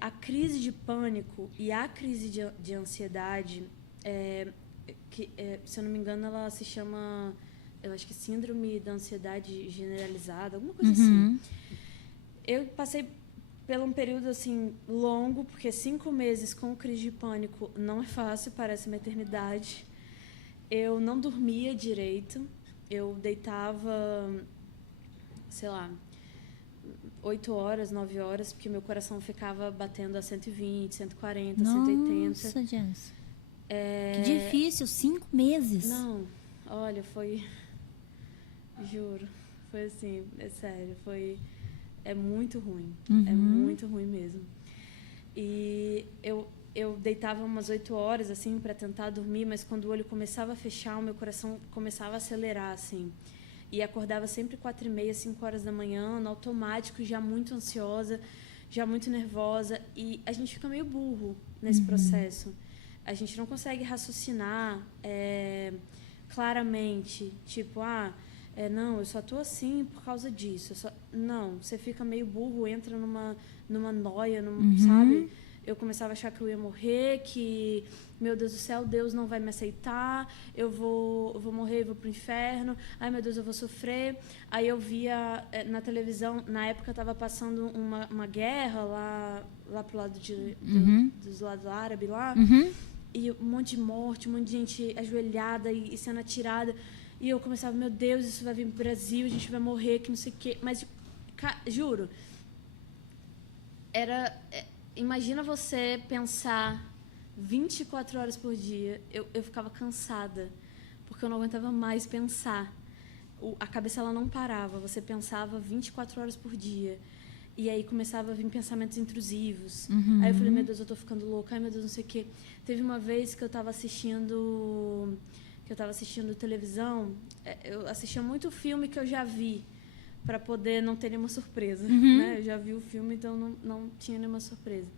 A crise de pânico e a crise de ansiedade, se eu não me engano, ela se chama, eu acho que síndrome da ansiedade generalizada, alguma coisa assim. Eu passei por um período assim longo, porque 5 meses com crise de pânico não é fácil, parece uma eternidade. Eu não dormia direito, eu deitava, sei lá, 8 horas, 9 horas, porque meu coração ficava batendo a 120, 140, 180. Nossa, Jess. Que difícil, 5 meses. Não, olha, foi... Juro, foi assim, é sério, é muito ruim. É muito ruim mesmo. E eu deitava umas 8 horas, assim, para tentar dormir, mas quando o olho começava a fechar, o meu coração começava a acelerar, assim. E acordava sempre 4h30, 5 horas da manhã, no automático, já muito ansiosa, já muito nervosa. E a gente fica meio burro nesse processo. A gente não consegue raciocinar claramente, tipo, não, eu só tô assim por causa disso. Não, você fica meio burro, entra numa noia, sabe? Eu começava a achar que eu ia morrer, que, meu Deus do céu, Deus não vai me aceitar, eu vou morrer, eu vou pro inferno, ai, meu Deus, eu vou sofrer. Aí eu via na televisão, na época estava passando uma guerra lá pro lado dos lados árabes lá, e um monte de morte, um monte de gente ajoelhada e sendo atirada. E eu começava, meu Deus, isso vai vir pro Brasil, a gente vai morrer, que não sei o quê. Mas, juro, imagina você pensar 24 horas por dia. Eu ficava cansada, porque eu não aguentava mais pensar. A cabeça ela não parava, você pensava 24 horas por dia. E aí começava a vir pensamentos intrusivos. Aí eu falei, meu Deus, eu tô ficando louca, ai meu Deus, não sei o quê. Teve uma vez que eu estava assistindo televisão, eu assistia muito filme que eu já vi, para poder não ter nenhuma surpresa. Né? Eu já vi o filme, então não tinha nenhuma surpresa.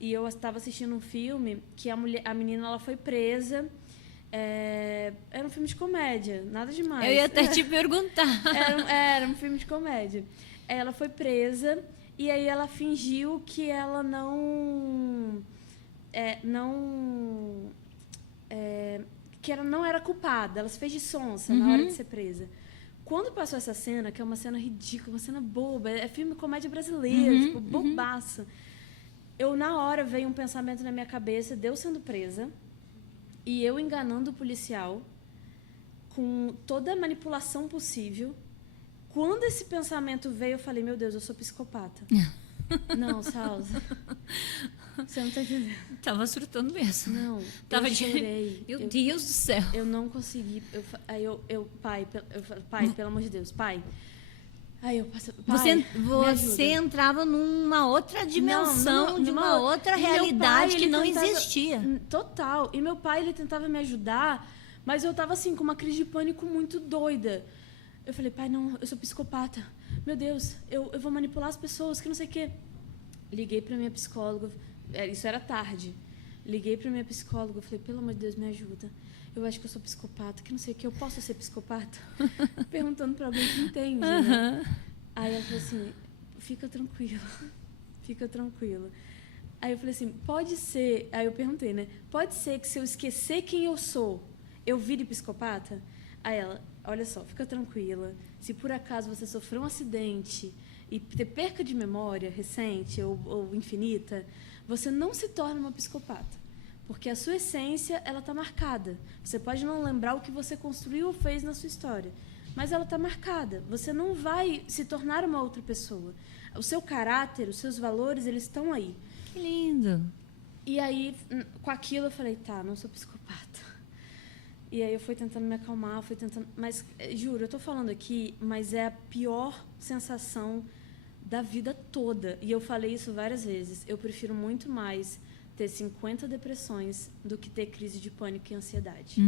E eu estava assistindo um filme que a menina ela foi presa. Era um filme de comédia, nada demais. Eu ia até te perguntar. Era um filme de comédia. Ela foi presa e aí ela fingiu que ela que ela não era culpada. Ela se fez de sonsa na hora de ser presa. Quando passou essa cena, que é uma cena ridícula, uma cena boba, é filme de comédia brasileira, tipo, bobaço. Na hora, veio um pensamento na minha cabeça, de eu sendo presa, e eu enganando o policial, com toda a manipulação possível. Quando esse pensamento veio, eu falei, meu Deus, eu sou psicopata. Não, Salsa. Você não tá entendendo. Tava surtando mesmo. Não, eu chorei. Meu Deus do céu. Eu não consegui. Pai, pelo amor de Deus, pai. Aí eu passei, pai, você entrava numa outra dimensão, de uma outra realidade pai, que não tentava, existia. Total. E meu pai, ele tentava me ajudar, mas eu tava assim, com uma crise de pânico muito doida. Eu falei, pai, não, eu sou psicopata. Meu Deus, eu vou manipular as pessoas, que não sei o quê. Liguei para minha psicóloga, isso era tarde. Liguei para minha psicóloga, falei, pelo amor de Deus, me ajuda. Eu acho que eu sou psicopata, que não sei o que, eu posso ser psicopata? Perguntando para alguém que entende, né? Aí ela falou assim, fica tranquila. Aí eu falei assim, pode ser... Aí eu perguntei, né? Pode ser que se eu esquecer quem eu sou, eu vire psicopata? Aí ela, olha só, fica tranquila. Se por acaso você sofreu um acidente e ter perca de memória recente ou infinita, você não se torna uma psicopata. Porque a sua essência, ela está marcada. Você pode não lembrar o que você construiu ou fez na sua história, mas ela está marcada. Você não vai se tornar uma outra pessoa. O seu caráter, os seus valores, eles estão aí. Que lindo. E aí, com aquilo, eu falei, tá, não sou psicopata. E aí eu fui tentando me acalmar, Mas, juro, eu tô falando aqui, mas é a pior sensação da vida toda. E eu falei isso várias vezes. Eu prefiro muito mais ter 50 depressões do que ter crise de pânico e ansiedade.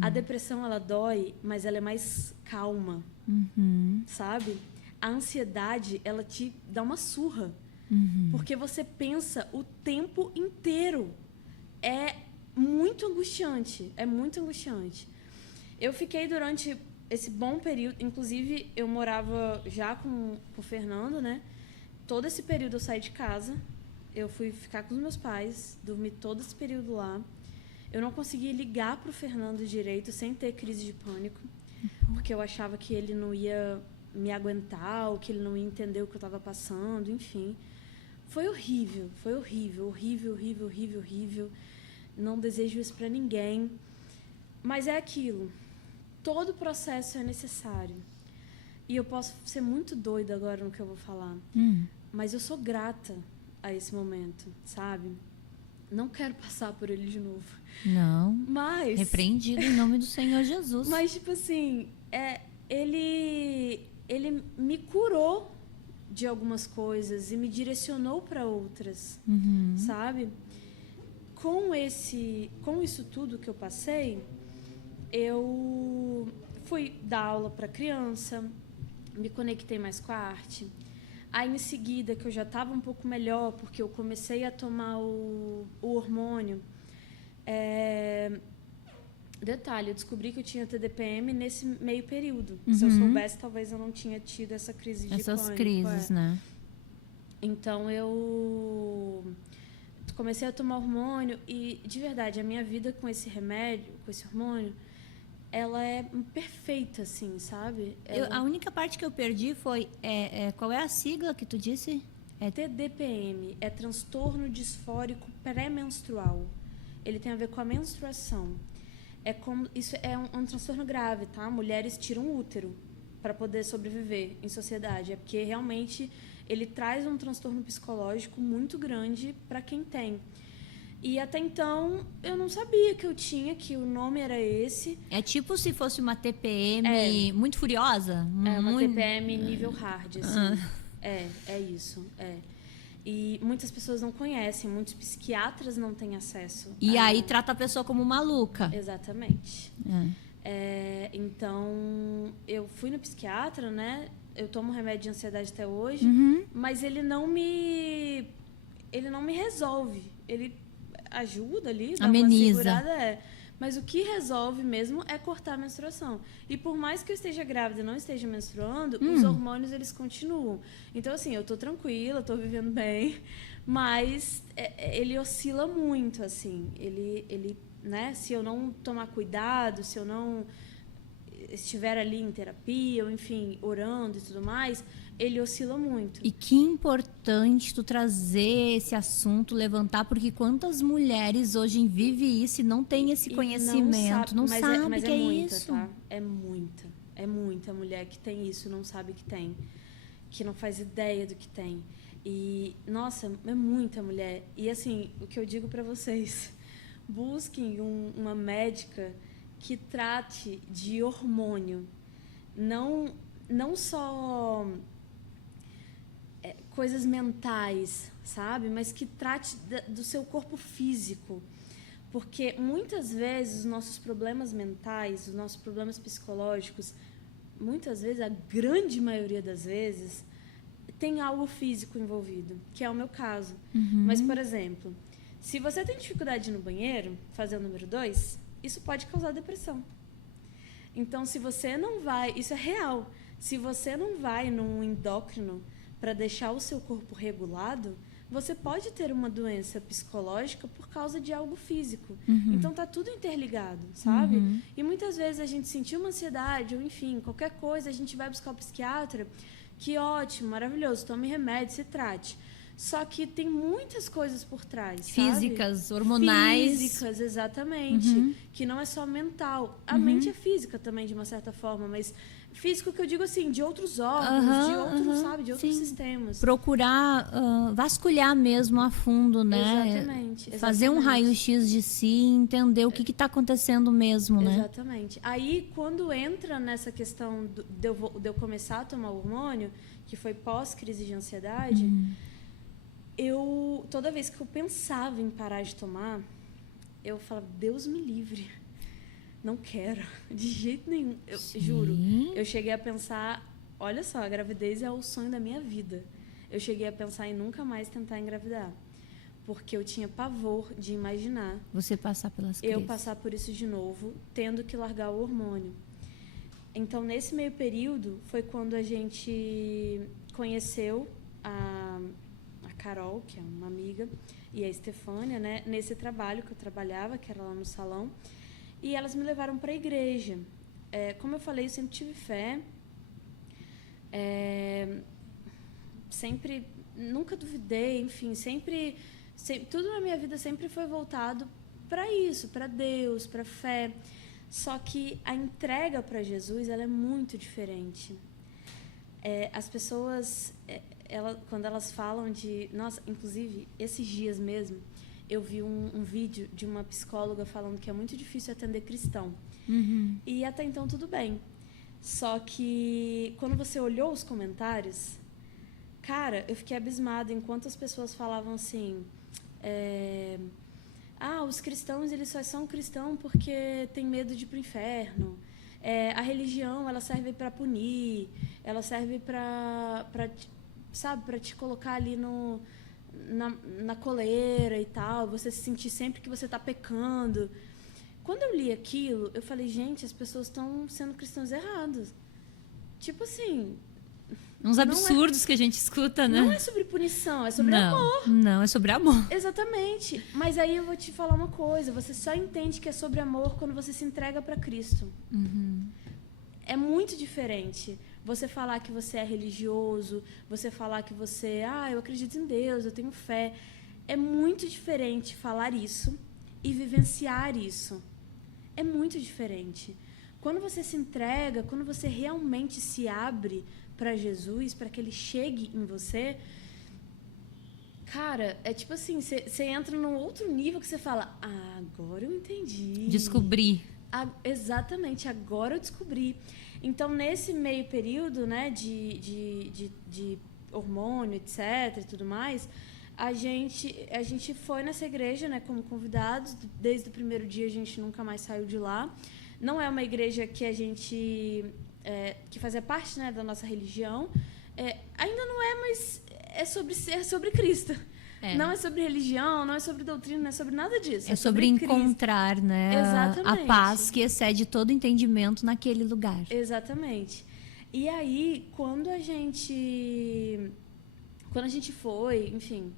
A depressão, ela dói, mas ela é mais calma, sabe? A ansiedade, ela te dá uma surra. Porque você pensa o tempo inteiro. É muito angustiante. Eu fiquei durante esse bom período, inclusive eu morava já com o Fernando, né? Todo esse período eu saí de casa, eu fui ficar com os meus pais, dormi todo esse período lá. Eu não consegui ligar para o Fernando direito sem ter crise de pânico, porque eu achava que ele não ia me aguentar, ou que ele não ia entender o que eu estava passando, enfim. Foi horrível. Não desejo isso para ninguém. Mas é aquilo. Todo processo é necessário. E eu posso ser muito doida agora no que eu vou falar. Mas eu sou grata a esse momento, sabe? Não quero passar por ele de novo. Não. Mas... Repreendido em nome do Senhor Jesus. Mas, tipo assim, ele me curou de algumas coisas e me direcionou para outras, sabe? Com isso tudo que eu passei, eu fui dar aula para criança, me conectei mais com a arte. Aí, em seguida, que eu já estava um pouco melhor, porque eu comecei a tomar o hormônio. Detalhe, eu descobri que eu tinha TDPM nesse meio período. Se eu soubesse, talvez eu não tinha tido essa crise de pânico. Essas crises, né? Então, eu comecei a tomar hormônio e, de verdade, a minha vida com esse remédio, com esse hormônio, ela é perfeita, assim, sabe? A única parte que eu perdi foi... qual é a sigla que tu disse? TDPM, é transtorno disfórico pré-menstrual. Ele tem a ver com a menstruação. Isso é um transtorno grave, tá? Mulheres tiram o útero para poder sobreviver em sociedade. É porque, realmente, ele traz um transtorno psicológico muito grande para quem tem. E até então, eu não sabia que eu tinha, que o nome era esse. É tipo se fosse uma TPM muito furiosa? Uma TPM nível hard, assim. É isso. E muitas pessoas não conhecem, muitos psiquiatras não têm acesso. E aí trata a pessoa como maluca. Exatamente. Então, eu fui no psiquiatra, né? Eu tomo remédio de ansiedade até hoje, mas ele não me resolve. Ele ajuda ali, dá ameniza. Uma segurada, mas o que resolve mesmo é cortar a menstruação. E por mais que eu esteja grávida e não esteja menstruando, os hormônios, eles continuam. Então, assim, eu tô tranquila, tô vivendo bem, mas ele oscila muito, assim. Ele, né, se eu não tomar cuidado, se eu não estiver ali em terapia, ou enfim, orando e tudo mais, ele oscila muito. E que importante tu trazer esse assunto, levantar, porque quantas mulheres hoje vivem isso e não têm esse conhecimento, não sabe que é muita, isso. Tá? É muita mulher que tem isso, não sabe que tem, que não faz ideia do que tem. E, nossa, é muita mulher. E, assim, o que eu digo para vocês, busquem uma médica que trate de hormônio, não só coisas mentais, sabe? Mas que trate do seu corpo físico. Porque muitas vezes os nossos problemas mentais, os nossos problemas psicológicos, muitas vezes, a grande maioria das vezes, tem algo físico envolvido, que é o meu caso. Mas, por exemplo, se você tem dificuldade de ir no banheiro, fazer o número 2, isso pode causar depressão. Então, se você não vai... Isso é real. Se você não vai num endócrino para deixar o seu corpo regulado, você pode ter uma doença psicológica por causa de algo físico. Então, tá tudo interligado, sabe? E muitas vezes a gente sentiu uma ansiedade, ou enfim, qualquer coisa, a gente vai buscar o psiquiatra, que ótimo, maravilhoso, tome remédio, se trate. Só que tem muitas coisas por trás, Físicas, sabe? hormonais. Físicas, exatamente. Que não é só mental. A mente é física também, de uma certa forma, mas físico que eu digo assim, de outros órgãos, de outros, sabe, de outros sistemas. Procurar vasculhar mesmo a fundo, né? Exatamente. Fazer um raio-x de si e entender o que está acontecendo mesmo, né? Exatamente. Aí, quando entra nessa questão de eu começar a tomar hormônio, que foi pós-crise de ansiedade, toda vez que eu pensava em parar de tomar, eu falava, Deus me livre. Não quero, de jeito nenhum. Eu juro. Eu cheguei a pensar, olha só, a gravidez é o sonho da minha vida. Eu cheguei a pensar em nunca mais tentar engravidar. Porque eu tinha pavor de imaginar você passar pelas crises. Eu passar por isso de novo, tendo que largar o hormônio. Então, nesse meio período, foi quando a gente conheceu a Carol, que é uma amiga, e a Estefânia, né, nesse trabalho que eu trabalhava, que era lá no salão. E elas me levaram para a igreja. Como eu falei, eu sempre tive fé. Sempre, nunca duvidei, enfim, sempre, tudo na minha vida sempre foi voltado para isso, para Deus, para fé. Só que a entrega para Jesus, ela é muito diferente. As pessoas, quando elas falam de... Nossa, inclusive, esses dias mesmo, eu vi um vídeo de uma psicóloga falando que é muito difícil atender cristão. E até então tudo bem. Só que quando você olhou os comentários, cara, eu fiquei abismada enquanto as pessoas falavam assim... os cristãos, eles só são cristãos porque tem medo de ir pro inferno. A religião, ela serve para punir, ela serve para te colocar ali na coleira e tal, você se sentir sempre que você está pecando. Quando eu li aquilo, eu falei, gente, as pessoas estão sendo cristãos errados. Tipo assim... Uns absurdos que a gente escuta, né? Não é sobre punição, é sobre amor. Não, é sobre amor. Exatamente. Mas aí eu vou te falar uma coisa, você só entende que é sobre amor quando você se entrega para Cristo. É muito diferente você falar que você é religioso, você falar que você, eu acredito em Deus, eu tenho fé. É muito diferente falar isso e vivenciar isso. É muito diferente. Quando você se entrega, quando você realmente se abre para Jesus, para que ele chegue em você, cara, é tipo assim, você entra num outro nível que você fala, agora eu entendi. Descobri. Exatamente, agora eu descobri. Então, nesse meio período, né, de hormônio, etc, e tudo mais, a gente foi nessa igreja, né, como convidados. Desde o primeiro dia a gente nunca mais saiu de lá. Não é uma igreja que a gente... que fazia parte, né, da nossa religião. Ainda não é, mas é sobre Cristo. Não é sobre religião, não é sobre doutrina, não é sobre nada disso. É sobre encontrar, né, a paz que excede todo entendimento naquele lugar. Exatamente. E aí, quando a gente foi, enfim,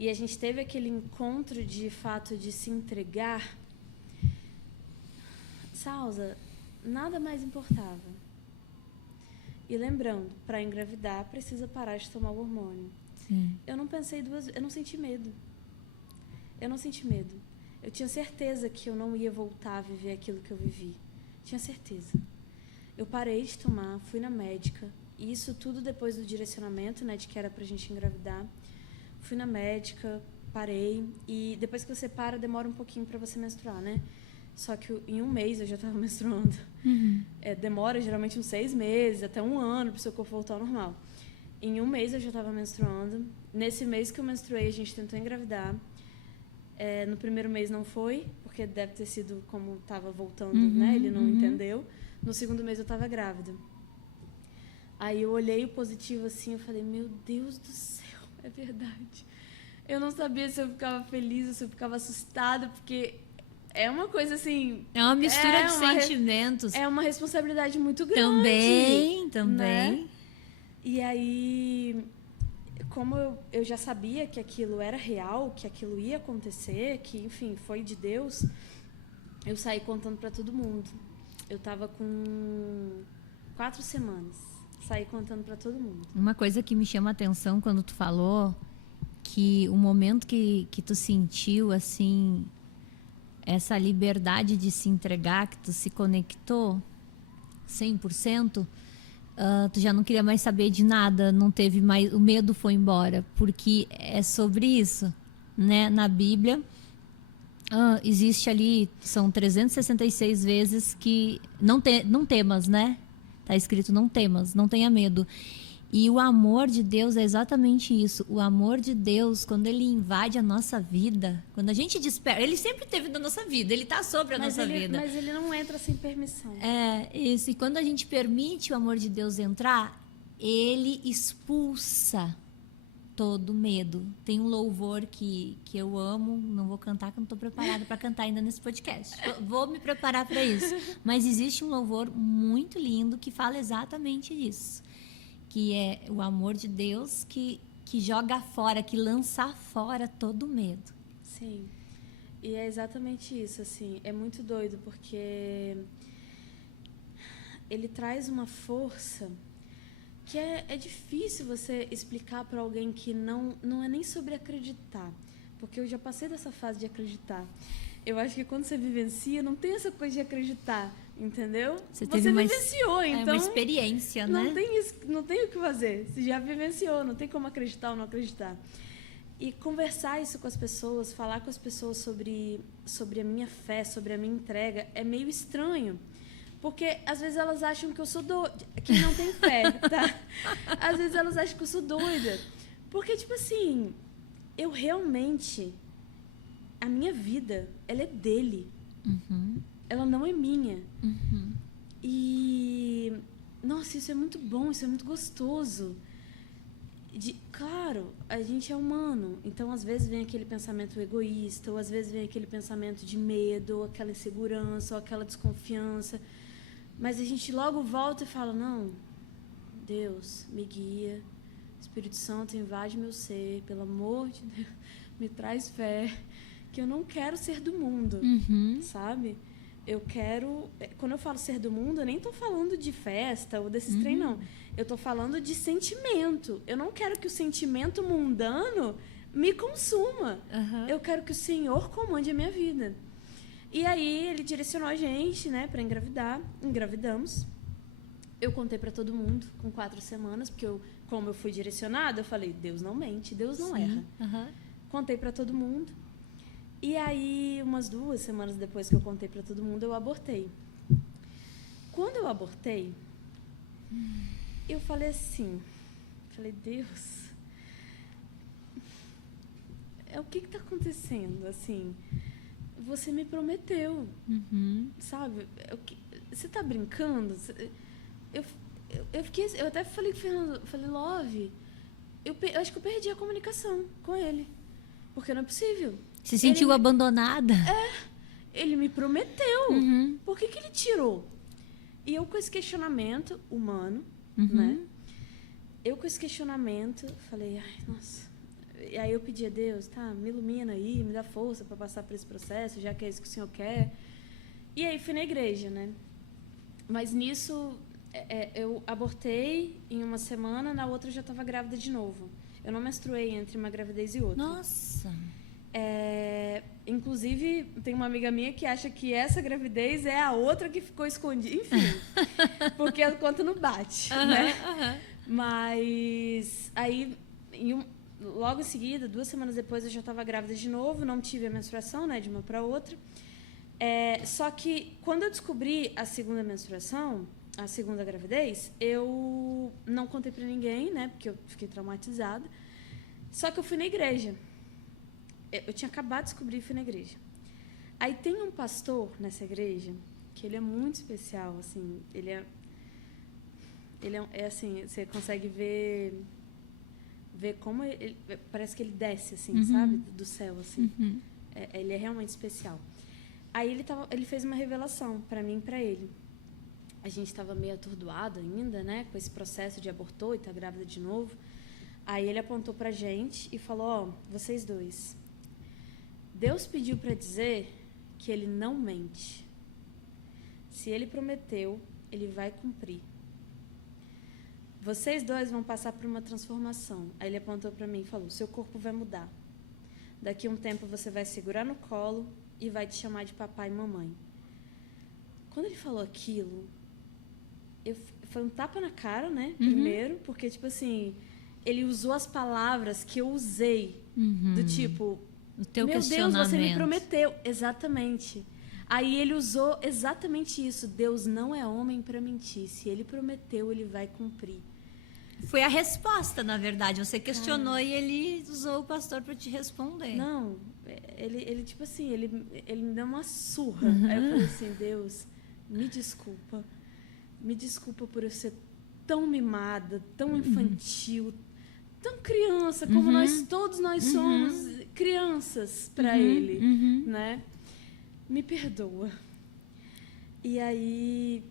e a gente teve aquele encontro de fato de se entregar, Salza, nada mais importava. E lembrando, para engravidar, precisa parar de tomar o hormônio. Sim. Eu não pensei eu não senti medo. Eu tinha certeza que eu não ia voltar a viver aquilo que eu vivi. Tinha certeza. Eu parei de tomar, fui na médica, e isso tudo depois do direcionamento, né, de que era pra gente engravidar. Fui na médica, parei, e depois que você para, demora um pouquinho para você menstruar, né? Só que em um mês eu já estava menstruando. Demora geralmente uns 6 meses, até 1 ano, para o seu corpo voltar ao normal. Em um mês eu já estava menstruando. Nesse mês que eu menstruei, a gente tentou engravidar. No primeiro mês não foi, porque deve ter sido como estava voltando, né? Ele não entendeu. No segundo mês eu estava grávida. Aí eu olhei o positivo assim, eu falei, meu Deus do céu, é verdade. Eu não sabia se eu ficava feliz ou se eu ficava assustada, porque é uma coisa assim... É uma mistura de sentimentos. É uma responsabilidade muito grande. Também. Né? E aí, como eu já sabia que aquilo era real, que aquilo ia acontecer, que, enfim, foi de Deus, eu saí contando para todo mundo. Eu estava com 4 semanas. Saí contando para todo mundo. Uma coisa que me chama a atenção quando tu falou que o momento que tu sentiu, assim, essa liberdade de se entregar, que tu se conectou 100%, tu já não queria mais saber de nada, não teve mais, o medo foi embora, porque é sobre isso, né? Na Bíblia, existe ali, são 366 vezes que não temas, né? Tá escrito não temas, não tenha medo. E o amor de Deus é exatamente isso. O amor de Deus, quando ele invade a nossa vida, quando a gente desperta, ele sempre esteve na nossa vida, ele está sobre a nossa vida. Mas ele não entra sem permissão. É, isso. E quando a gente permite o amor de Deus entrar, ele expulsa todo medo. Tem um louvor que eu amo, não vou cantar, porque eu não estou preparada para cantar ainda nesse podcast. Vou me preparar para isso. Mas existe um louvor muito lindo que fala exatamente isso. Que é o amor de Deus que joga fora, que lança fora todo medo. Sim. E é exatamente isso, assim. É muito doido, porque ele traz uma força que é difícil você explicar para alguém que não é nem sobre acreditar. Porque eu já passei dessa fase de acreditar. Eu acho que quando você vivencia, não tem essa coisa de acreditar, entendeu? Você vivenciou, então... É uma experiência, né? Não tem o que fazer. Você já vivenciou, não tem como acreditar ou não acreditar. E conversar isso com as pessoas, falar com as pessoas sobre a minha fé, sobre a minha entrega, é meio estranho. Porque, às vezes, elas acham que eu sou doida. Quem não tem fé, tá? Às vezes, elas acham que eu sou doida. Porque, tipo assim, eu realmente... A minha vida, ela é dele. Uhum. Ela não é minha. Uhum. E... Nossa, isso é muito bom, isso é muito gostoso. Claro, a gente é humano. Então, às vezes, vem aquele pensamento egoísta, ou às vezes vem aquele pensamento de medo, ou aquela insegurança, ou aquela desconfiança. Mas a gente logo volta e fala, não, Deus, me guia. Espírito Santo, invade meu ser. Pelo amor de Deus, me traz fé. Que eu não quero ser do mundo, sabe? Eu quero... Quando eu falo ser do mundo, eu nem estou falando de festa ou desses trem, não. Eu estou falando de sentimento. Eu não quero que o sentimento mundano me consuma. Eu quero que o Senhor comande a minha vida. E aí, ele direcionou a gente, né, para engravidar. Engravidamos. Eu contei para todo mundo com 4 semanas, porque como eu fui direcionada, eu falei, Deus não mente, Deus não erra. Contei para todo mundo. E aí, umas 2 semanas depois que eu contei para todo mundo, eu abortei. Quando eu abortei, eu falei assim, Deus, o que está acontecendo? Assim, você me prometeu, sabe? Você está brincando? Eu até falei, Fernando, Love, eu acho que eu perdi a comunicação com ele, porque não é possível. Se sentiu abandonada? Ele me prometeu. Por que ele tirou? E eu com esse questionamento humano, né? Eu com esse questionamento, falei, ai, nossa. E aí eu pedi a Deus, tá, me ilumina aí, me dá força para passar por esse processo, já que é isso que o Senhor quer. E aí fui na igreja, né? Mas nisso, eu abortei em uma semana, na outra eu já estava grávida de novo. Eu não menstruei entre uma gravidez e outra. Nossa! Inclusive, tem uma amiga minha que acha que essa gravidez é a outra que ficou escondida. Enfim, porque a conta não bate, né? Mas aí, logo em seguida, 2 semanas depois, eu já estava grávida de novo, não tive a menstruação, né, de uma para outra. Só que, quando eu descobri a segunda menstruação, a segunda gravidez, eu não contei para ninguém, né, porque eu fiquei traumatizada. Só que eu fui na igreja. Eu tinha acabado de descobrir e fui na igreja. Aí tem um pastor nessa igreja que ele é muito especial, assim, Ele é assim, você consegue ver como ele, parece que ele desce, assim, sabe? Do céu, assim. Ele é realmente especial. Aí ele fez uma revelação para mim e para ele. A gente estava meio atordoado ainda, né? Com esse processo de abortou e tá grávida de novo. Aí ele apontou pra gente e falou, ó, vocês dois, Deus pediu para dizer que ele não mente. Se ele prometeu, ele vai cumprir. Vocês dois vão passar por uma transformação. Aí ele apontou para mim e falou, seu corpo vai mudar. Daqui a um tempo você vai segurar no colo e vai te chamar de papai e mamãe. Quando ele falou aquilo, foi um tapa na cara, né? Primeiro, porque, tipo assim, ele usou as palavras que eu usei. Do tipo, o teu meu Deus, questionamento. você me prometeu. Exatamente. Aí ele usou exatamente isso. Deus não é homem para mentir. Se ele prometeu, ele vai cumprir. Foi a resposta, na verdade. Você questionou e ele usou o pastor para te responder. Não, ele tipo assim, ele me deu uma surra. Aí eu falei assim, Deus, me desculpa. Me desculpa por eu ser tão mimada, tão infantil, tão criança, como todos nós somos crianças para ele, né? Me perdoa. E aí,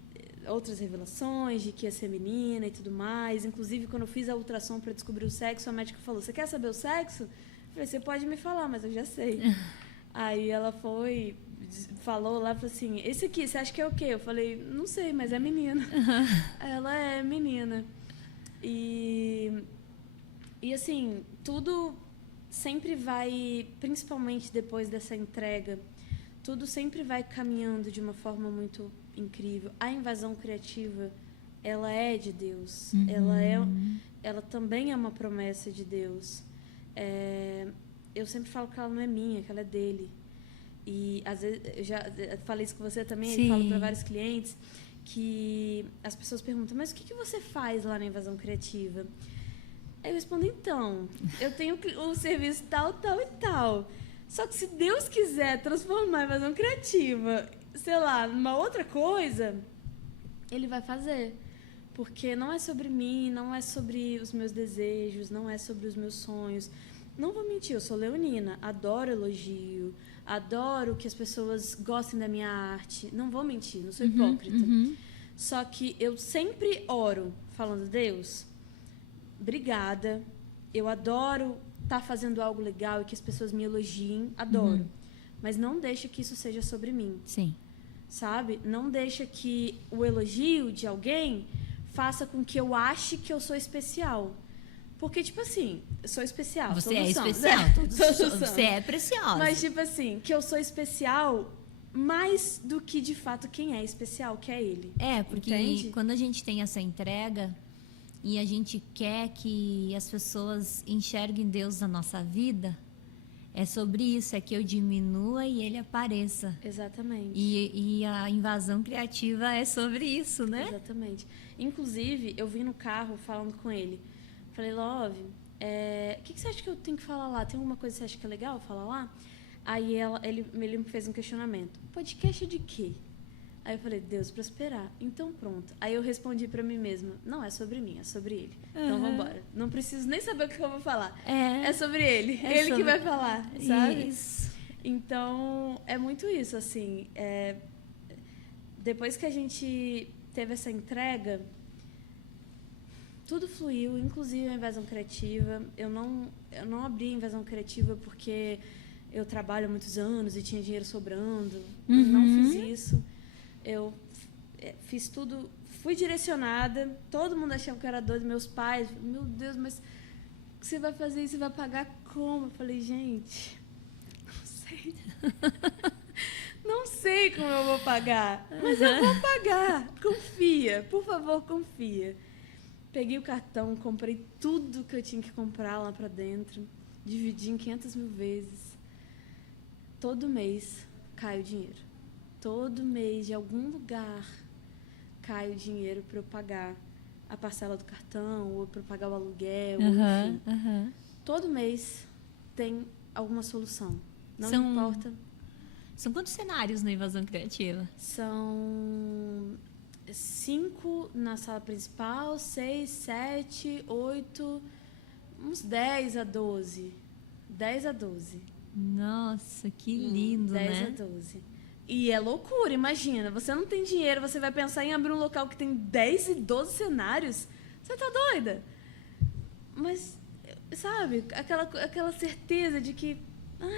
outras revelações de que ia ser menina e tudo mais. Inclusive, quando eu fiz a ultrassom para descobrir o sexo, a médica falou, você quer saber o sexo? Eu falei, você pode me falar, mas eu já sei. Aí ela falou lá, falou assim, esse aqui, você acha que é o quê? Eu falei, não sei, mas é menina. Ela é menina. E assim, tudo sempre vai, principalmente depois dessa entrega, tudo sempre vai caminhando de uma forma muito incrível. A invasão criativa, ela é de Deus. Ela também é uma promessa de Deus. Eu sempre falo que ela não é minha, que ela é dele. E às vezes, eu já falei isso com você também, eu falo para vários clientes, que as pessoas perguntam, mas o que você faz lá na invasão criativa? Aí eu respondo, então, eu tenho o serviço tal, tal e tal. Só que se Deus quiser transformar a invasão criativa, sei lá, numa outra coisa, ele vai fazer. Porque não é sobre mim, não é sobre os meus desejos, não é sobre os meus sonhos. Não vou mentir, eu sou leonina, adoro elogio, adoro que as pessoas gostem da minha arte. Não vou mentir, não sou hipócrita. Só que eu sempre oro falando, Deus, obrigada, eu adoro estar fazendo algo legal e que as pessoas me elogiem, adoro. Mas não deixa que isso seja sobre mim. Sim. Sabe? Não deixa que o elogio de alguém faça com que eu ache que eu sou especial. Porque, tipo assim, eu sou especial. Você é somos, especial. todos Você é preciosa. Mas, tipo assim, que eu sou especial mais do que, de fato, quem é especial, que é ele. Porque entende? quando a gente tem essa entrega e a gente quer que as pessoas enxerguem Deus na nossa vida, é sobre isso, é que eu diminua e ele apareça. Exatamente. E a invasão criativa é sobre isso, né? Exatamente. Inclusive, eu vim no carro falando com ele. Falei, Love, o que você acha que eu tenho que falar lá? Tem alguma coisa que você acha que é legal falar lá? Aí ele me fez um questionamento. Podcast de quê? Aí eu falei, Deus, prosperar. Então pronto. Aí eu respondi pra mim mesma, não é sobre mim, é sobre ele. Então vambora. Não preciso nem saber o que eu vou falar. É sobre ele. Ele que vai falar, sabe? Isso. Então, é muito isso, assim. Depois que a gente teve essa entrega, tudo fluiu, inclusive a invasão criativa. Eu não abri a invasão criativa porque eu trabalho há muitos anos e tinha dinheiro sobrando. Eu não fiz isso. Eu fiz tudo, fui direcionada. Todo mundo achava que eu era doida, meus pais. Meu Deus, mas você vai fazer isso? Você vai pagar como? Eu falei, gente, não sei. Não sei como eu vou pagar, mas eu vou pagar. Confia, por favor, confia. Peguei o cartão, comprei tudo que eu tinha que comprar lá pra dentro, dividi em 500 mil vezes. Todo mês cai o dinheiro. Todo mês, de algum lugar, cai o dinheiro para eu pagar a parcela do cartão, ou para eu pagar o aluguel, enfim. Todo mês tem alguma solução. Não importa. São quantos cenários na invasão criativa? São 5 na sala principal, 6, 7, 8, uns 10 a 12. 10 a 12. Nossa, que lindo, 10 né? a 12. E é loucura, imagina. Você não tem dinheiro, você vai pensar em abrir um local que tem 10 e 12 cenários? Você tá doida? Mas, sabe, aquela certeza de que,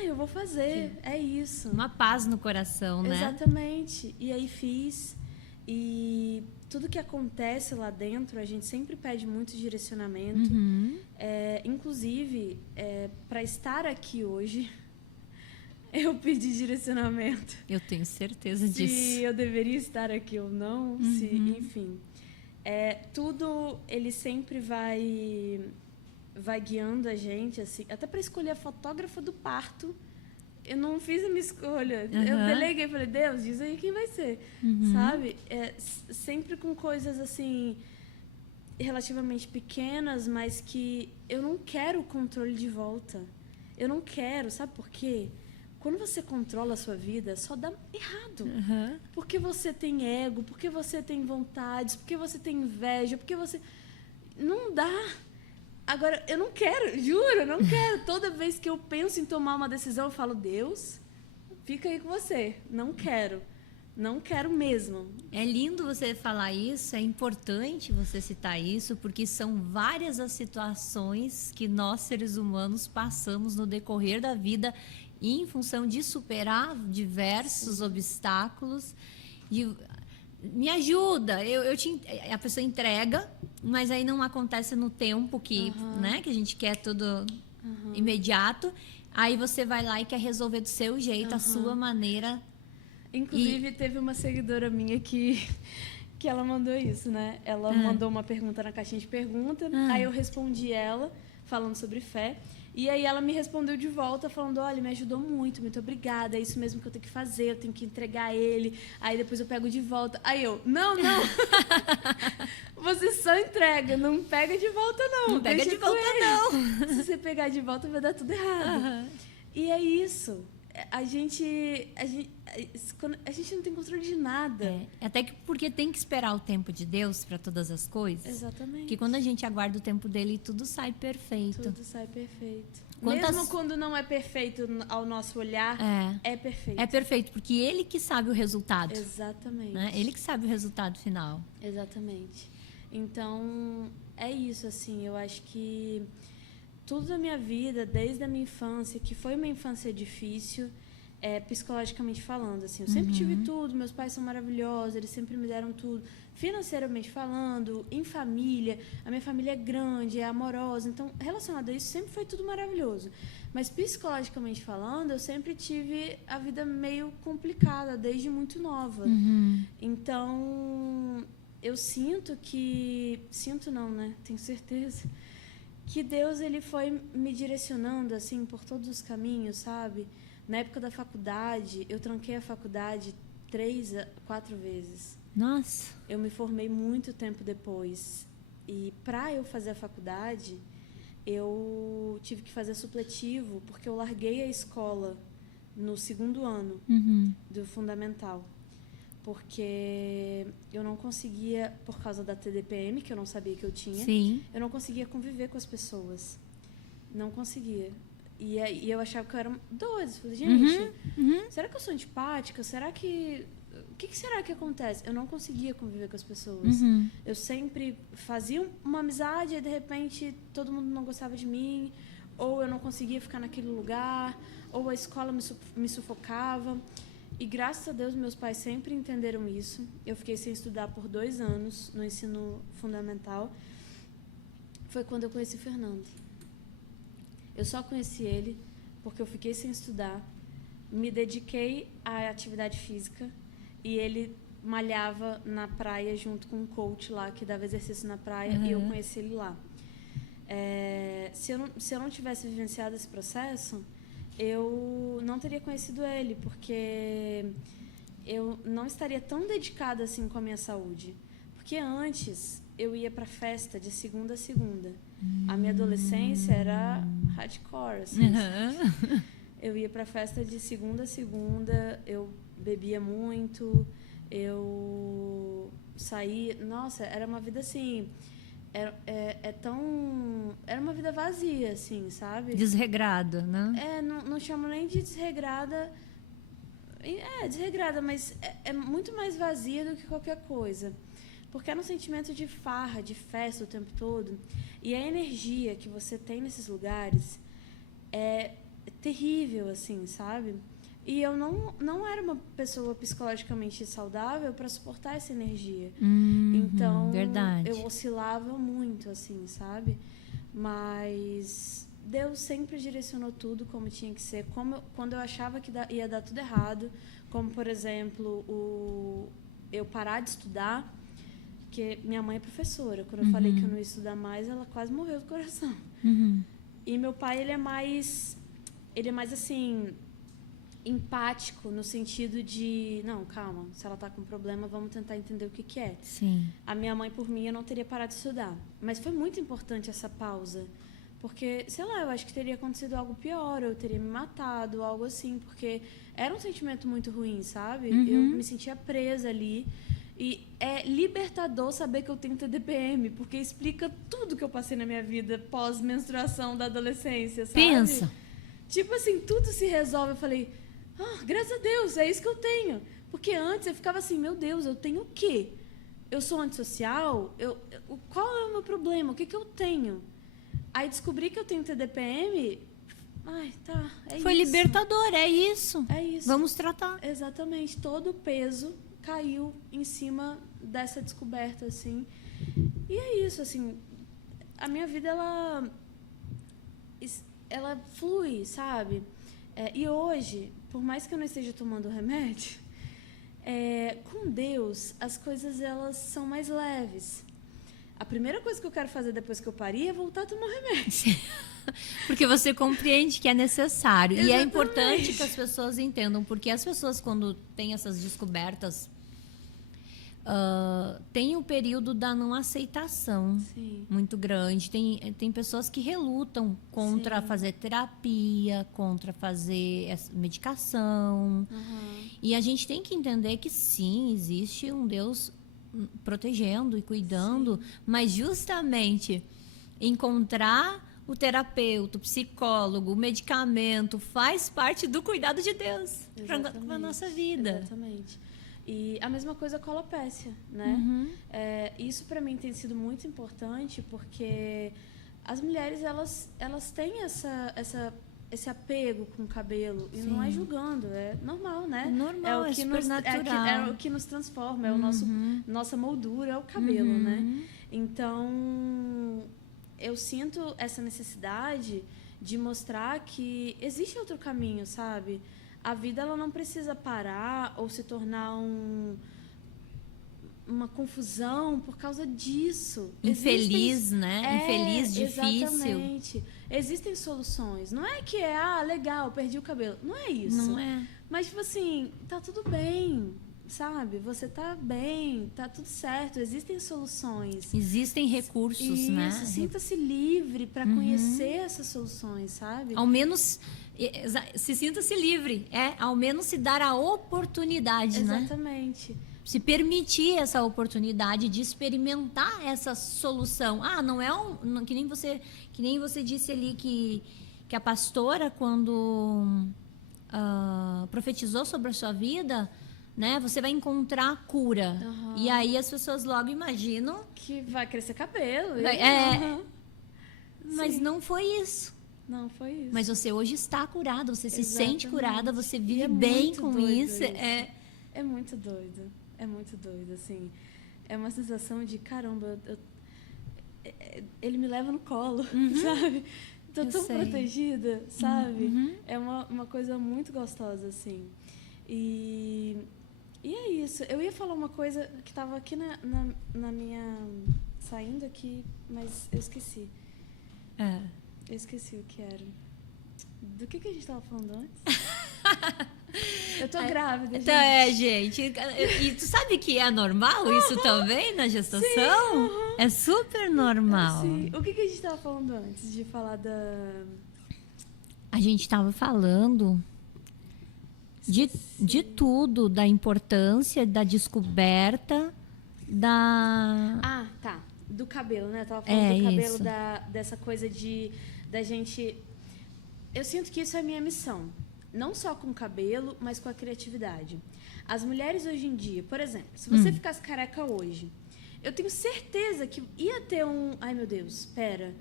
eu vou fazer, é isso. Uma paz no coração, né? Exatamente. E aí fiz. E tudo que acontece lá dentro, a gente sempre pede muito direcionamento. Uhum. Inclusive, para estar aqui hoje, eu pedi direcionamento. Eu tenho certeza disso. Se eu deveria estar aqui ou não, enfim. Tudo, ele sempre vai guiando a gente, assim, até para escolher a fotógrafa do parto. Eu não fiz a minha escolha. Eu deleguei, falei, Deus, diz aí quem vai ser, sabe? Sempre com coisas, assim, relativamente pequenas, mas que eu não quero o controle de volta. Eu não quero, sabe por quê? Quando você controla a sua vida, só dá errado. Porque você tem ego, porque você tem vontades, porque você tem inveja, porque você... Não dá. Agora, eu não quero, juro, eu não quero. Toda vez que eu penso em tomar uma decisão, eu falo, Deus, fica aí com você. Não quero. Não quero mesmo. É lindo você falar isso, é importante você citar isso, porque são várias as situações que nós, seres humanos, passamos no decorrer da vida em função de superar diversos obstáculos. E me ajuda, a pessoa entrega, mas aí não acontece no tempo que, né, que a gente quer tudo imediato. Aí você vai lá e quer resolver do seu jeito, a sua maneira. Inclusive, teve uma seguidora minha que ela mandou isso, né? Ela mandou uma pergunta na caixinha de pergunta, aí eu respondi ela, falando sobre fé. E aí ela me respondeu de volta, falando, olha, me ajudou muito, muito obrigada, é isso mesmo que eu tenho que fazer, eu tenho que entregar ele, aí depois eu pego de volta. Aí eu, não, você só entrega, não pega de volta não. Não pega de volta não. Se você pegar de volta vai dar tudo errado. E é isso. A gente não tem controle de nada. Até que porque tem que esperar o tempo de Deus para todas as coisas. Exatamente. Porque quando a gente aguarda o tempo dele, tudo sai perfeito. Tudo sai perfeito. Mesmo quando não é perfeito ao nosso olhar, é perfeito. É perfeito, porque ele que sabe o resultado. Exatamente. Né? Ele que sabe o resultado final. Exatamente. Então, é isso, assim, eu acho que tudo da minha vida, desde a minha infância, que foi uma infância difícil, psicologicamente falando, assim, eu sempre tive tudo, meus pais são maravilhosos, eles sempre me deram tudo, financeiramente falando, em família, a minha família é grande, é amorosa, então, relacionado a isso, sempre foi tudo maravilhoso. Mas, psicologicamente falando, eu sempre tive a vida meio complicada, desde muito nova. Então, eu sinto que... Sinto não, né? Tenho certeza que Deus, ele foi me direcionando, assim, por todos os caminhos, sabe? Na época da faculdade, eu tranquei a faculdade 3 a 4 vezes. Nossa! Eu me formei muito tempo depois. E para eu fazer a faculdade, eu tive que fazer supletivo, porque eu larguei a escola no 2º ano do fundamental. Porque eu não conseguia, por causa da TDPM, que eu não sabia que eu tinha, eu não conseguia conviver com as pessoas. Não conseguia. E eu achava que eu era doida. Eu falei, gente, será que eu sou antipática? Será que... O que será que acontece? Eu não conseguia conviver com as pessoas. Eu sempre fazia uma amizade e, de repente, todo mundo não gostava de mim, ou eu não conseguia ficar naquele lugar, ou a escola me sufocava. E, graças a Deus, meus pais sempre entenderam isso. Eu fiquei sem estudar por 2 anos no ensino fundamental. Foi quando eu conheci o Fernando. Eu só conheci ele porque eu fiquei sem estudar, me dediquei à atividade física e ele malhava na praia junto com um coach lá que dava exercício na praia e eu conheci ele lá. Se eu não tivesse vivenciado esse processo, eu não teria conhecido ele, porque eu não estaria tão dedicada assim com a minha saúde. Porque antes eu ia para festa de segunda a segunda. A minha adolescência era hardcore, assim. Eu ia para festa de segunda a segunda, eu bebia muito, Eu saí... Nossa, era uma vida assim... Era uma vida vazia, assim, sabe? Desregrada, né? Não chamo nem de desregrada. Desregrada, mas é muito mais vazia do que qualquer coisa. Porque era um sentimento de farra, de festa o tempo todo. E a energia que você tem nesses lugares é terrível, assim, sabe? E eu não era uma pessoa psicologicamente saudável para suportar essa energia. Então, verdade. eu oscilava muito, assim, sabe? Mas Deus sempre direcionou tudo como tinha que ser. Quando eu achava que ia dar tudo errado, como, por exemplo, eu parar de estudar, porque minha mãe é professora. Quando eu falei que eu não ia estudar mais, ela quase morreu do coração. E meu pai, ele é mais assim... empático, no sentido de... Não, calma, se ela tá com problema, vamos tentar entender o que é. Sim. A minha mãe, por mim, eu não teria parado de estudar. Mas foi muito importante essa pausa. Porque, sei lá, eu acho que teria acontecido algo pior, eu teria me matado, algo assim. Porque era um sentimento muito ruim, sabe? Eu me sentia presa ali. E é libertador saber que eu tenho TDPM, porque explica tudo que eu passei na minha vida pós-menstruação da adolescência, sabe? Pensa. Tipo assim, tudo se resolve. Eu falei... graças a Deus, é isso que eu tenho. Porque antes eu ficava assim, meu Deus, eu tenho o quê? Eu sou antissocial? Qual é o meu problema? O que eu tenho? Aí descobri que eu tenho TDPM. Foi isso. libertador, é isso. É isso. Vamos tratar. Exatamente. Todo o peso caiu em cima dessa descoberta, assim. E é isso, assim. A minha vida, ela flui, sabe? E hoje, por mais que eu não esteja tomando remédio, com Deus, as coisas elas são mais leves. A primeira coisa que eu quero fazer depois que eu parir é voltar a tomar remédio. Porque você compreende que é necessário. Exatamente. E é importante que as pessoas entendam, porque as pessoas, quando têm essas descobertas, tem o período da não aceitação. Sim. Muito grande. Tem pessoas que relutam contra Sim. fazer terapia, contra fazer medicação. E a gente tem que entender que sim, existe um Deus protegendo e cuidando, mas justamente encontrar o terapeuta, o psicólogo, o medicamento faz parte do cuidado de Deus para a nossa vida. Exatamente. E a mesma coisa com a alopécia, né? Isso para mim tem sido muito importante porque as mulheres elas têm esse apego com o cabelo e não é julgando, é normal, né? Normal, é super natural. É o que nos transforma, é o nossa moldura, é o cabelo, né? Então eu sinto essa necessidade de mostrar que existe outro caminho, sabe? A vida ela não precisa parar ou se tornar uma confusão por causa disso. Infeliz, né? Infeliz, difícil. Exatamente. Existem soluções. Não é que legal, perdi o cabelo. Não é isso. Não é. Mas, tipo assim, tá tudo bem, sabe? Você tá bem, tá tudo certo. Existem soluções. Existem recursos, isso, né? Sinta-se livre para conhecer essas soluções, sabe? Ao menos se sinta-se livre. Ao menos se dar a oportunidade, né? Exatamente. Se permitir essa oportunidade de experimentar essa solução. Não é que nem você disse ali que a pastora, quando profetizou sobre a sua vida, né, você vai encontrar cura. E aí as pessoas logo imaginam que vai crescer cabelo. Mas não foi isso. Não foi isso. Mas você hoje está curada, você se Exatamente. sente curada, você vive é bem com isso. É muito doido. É muito doido, assim. É uma sensação de, caramba, ele me leva no colo, sabe? Tô tão protegida, sabe? É uma coisa muito gostosa, assim. E é isso. Eu ia falar uma coisa que estava aqui na minha... Saindo aqui, mas eu esqueci. Eu esqueci o que era. Do que a gente estava falando antes? Eu tô grávida, gente. Então, gente. E tu sabe que é normal isso também na gestação? Sim, É super normal. Sim. O que a gente estava falando antes de falar da... A gente estava falando de tudo, da importância, da descoberta, da... Ah, tá. Do cabelo, né? Eu tava falando do cabelo, isso. dessa coisa da gente... Eu sinto que isso é a minha missão. Não só com o cabelo, mas com a criatividade. As mulheres hoje em dia, por exemplo, se você ficasse careca hoje, eu tenho certeza que ia ter um... Ai, meu Deus, espera,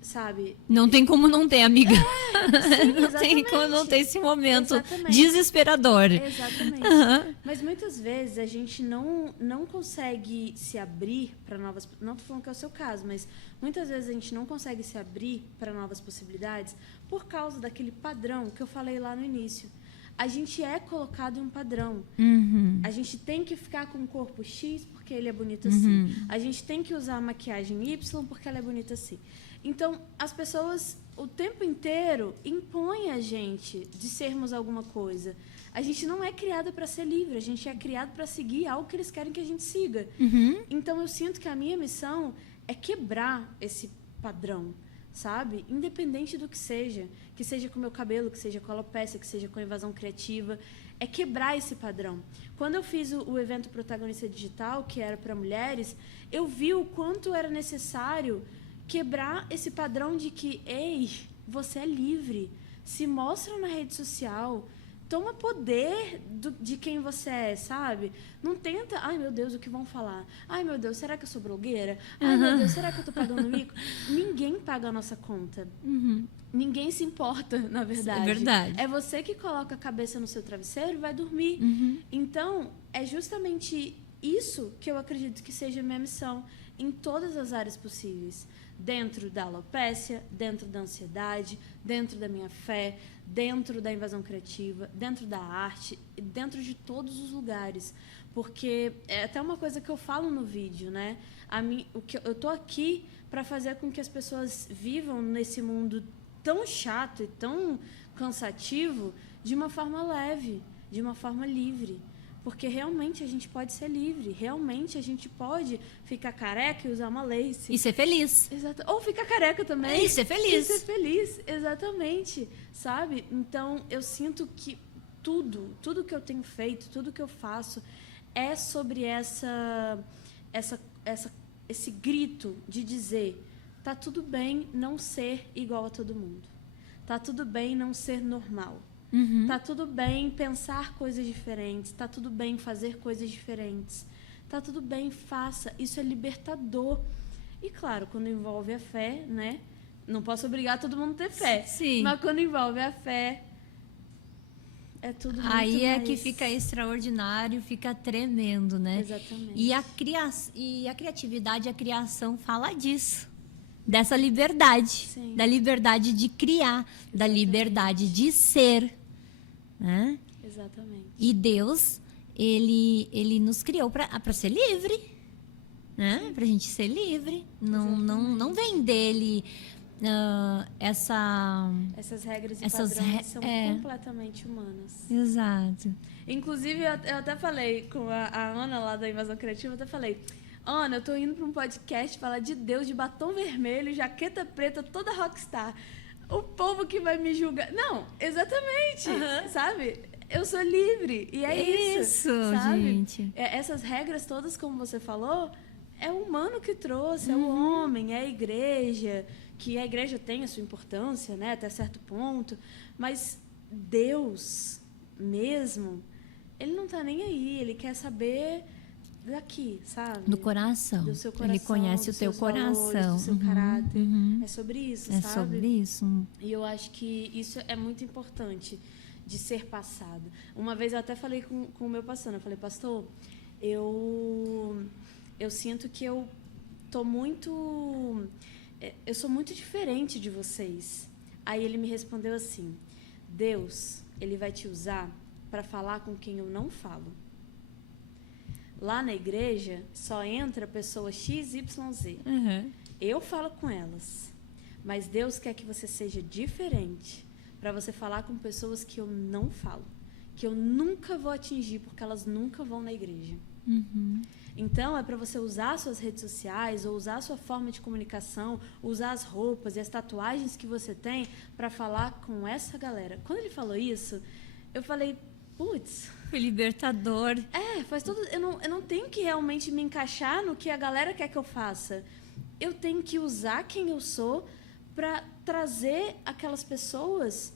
sabe? Não tem como não ter, amiga. Sim, Não tem como não ter esse momento Exatamente. desesperador. Exatamente. Uhum. Mas muitas vezes a gente não consegue se abrir para novas... Não estou falando que é o seu caso, mas muitas vezes a gente não consegue se abrir para novas possibilidades por causa daquele padrão que eu falei lá no início. A gente é colocado em um padrão. Uhum. A gente tem que ficar com o corpo X porque ele é bonito assim. A gente tem que usar a maquiagem Y porque ela é bonita assim. Então, as pessoas o tempo inteiro impõem a gente de sermos alguma coisa. A gente não é criado para ser livre, a gente é criado para seguir algo que eles querem que a gente siga. Uhum. Então, eu sinto que a minha missão é quebrar esse padrão, sabe? Independente do que seja com o meu cabelo, que seja com a alopecia, que seja com a invasão criativa, é quebrar esse padrão. Quando eu fiz o evento Protagonista Digital, que era para mulheres, eu vi o quanto era necessário quebrar esse padrão de que, ei, você é livre, se mostra na rede social, toma poder de quem você é, sabe? Não tenta, ai meu Deus, o que vão falar? Ai meu Deus, será que eu sou blogueira? Ai meu Deus, será que eu tô pagando mico? Ninguém paga a nossa conta. Uhum. Ninguém se importa, na verdade. É verdade. É você que coloca a cabeça no seu travesseiro e vai dormir. Então, é justamente isso que eu acredito que seja a minha missão em todas as áreas possíveis. Dentro da alopecia, dentro da ansiedade, dentro da minha fé, dentro da invasão criativa, dentro da arte, dentro de todos os lugares. Porque é até uma coisa que eu falo no vídeo, né? Eu tô aqui para fazer com que as pessoas vivam nesse mundo tão chato e tão cansativo de uma forma leve, de uma forma livre. Porque realmente a gente pode ser livre, realmente a gente pode ficar careca e usar uma lace. E ser feliz. Exato. Ou ficar careca também. E ser feliz. E ser feliz, exatamente. Sabe? Então, eu sinto que tudo que eu tenho feito, tudo que eu faço é sobre esse grito de dizer: tá tudo bem não ser igual a todo mundo. Tá tudo bem não ser normal. Tá tudo bem pensar coisas diferentes. Tá tudo bem fazer coisas diferentes. Tá tudo bem, faça. Isso é libertador. E, claro, quando envolve a fé, né? Não posso obrigar todo mundo a ter fé. Sim. Mas quando envolve a fé, é tudo muito Aí é mais... que fica extraordinário, fica tremendo, né? Exatamente. E a criatividade, a criação fala disso. Dessa liberdade. Sim. Da liberdade de criar, da liberdade de ser. Né? Exatamente. E Deus, ele nos criou para ser livre, né? Para a gente ser livre. Não vem dele Essas regras e essas padrões são completamente humanas. Exato. Inclusive, eu até falei com a Ana lá da Invasão Criativa, eu até falei: Ana, eu tô indo para um podcast falar de Deus de batom vermelho, jaqueta preta, toda rockstar. O povo que vai me julgar. Não, exatamente. Sabe? Eu sou livre. E é isso. Sabe? Gente. Essas regras todas, como você falou, é o humano que trouxe, é o homem, é a igreja. Que a igreja tem a sua importância, né? Até certo ponto. Mas Deus mesmo, ele não tá nem aí. Ele quer saber daqui, sabe? Do coração. Do seu coração. Ele conhece o teu coração. Valores, do seu caráter. É sobre isso, É sabe? sobre isso. E eu acho que isso é muito importante de ser passado. Uma vez eu até falei com o meu pastor, eu falei: pastor, eu sinto que eu sou muito diferente de vocês. Aí ele me respondeu assim: Deus, ele vai te usar para falar com quem eu não falo. Lá na igreja, só entra pessoa XYZ. Eu falo com elas. Mas Deus quer que você seja diferente para você falar com pessoas que eu não falo. Que eu nunca vou atingir, porque elas nunca vão na igreja. Então, é para você usar suas redes sociais, ou usar a sua forma de comunicação, usar as roupas e as tatuagens que você tem para falar com essa galera. Quando ele falou isso, eu falei: putz, Foi libertador. faz todo. Eu não tenho que realmente me encaixar no que a galera quer que eu faça. Eu tenho que usar quem eu sou para trazer aquelas pessoas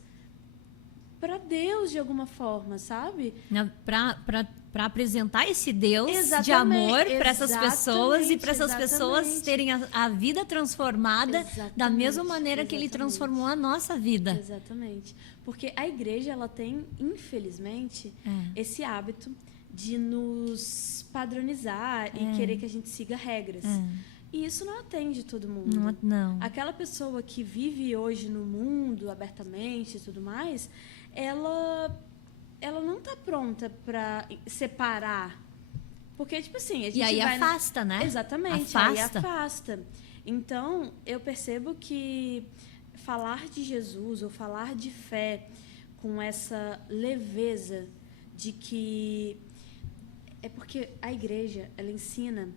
para Deus de alguma forma, sabe? Para apresentar esse Deus de Exatamente, amor para essas pessoas e para essas pessoas exatamente. terem a vida transformada da mesma Exatamente, maneira que ele exatamente. transformou a nossa vida. Exatamente. Porque a igreja, ela tem, infelizmente, esse hábito de nos padronizar e querer que a gente siga regras. E isso não atende todo mundo. Não. Aquela pessoa que vive hoje no mundo abertamente e tudo mais, ela não tá pronta para separar. Porque, tipo assim, a gente E aí vai afasta, né? Exatamente, aí afasta. Então, eu percebo que falar de Jesus ou falar de fé com essa leveza de que... É porque a igreja, ela ensina,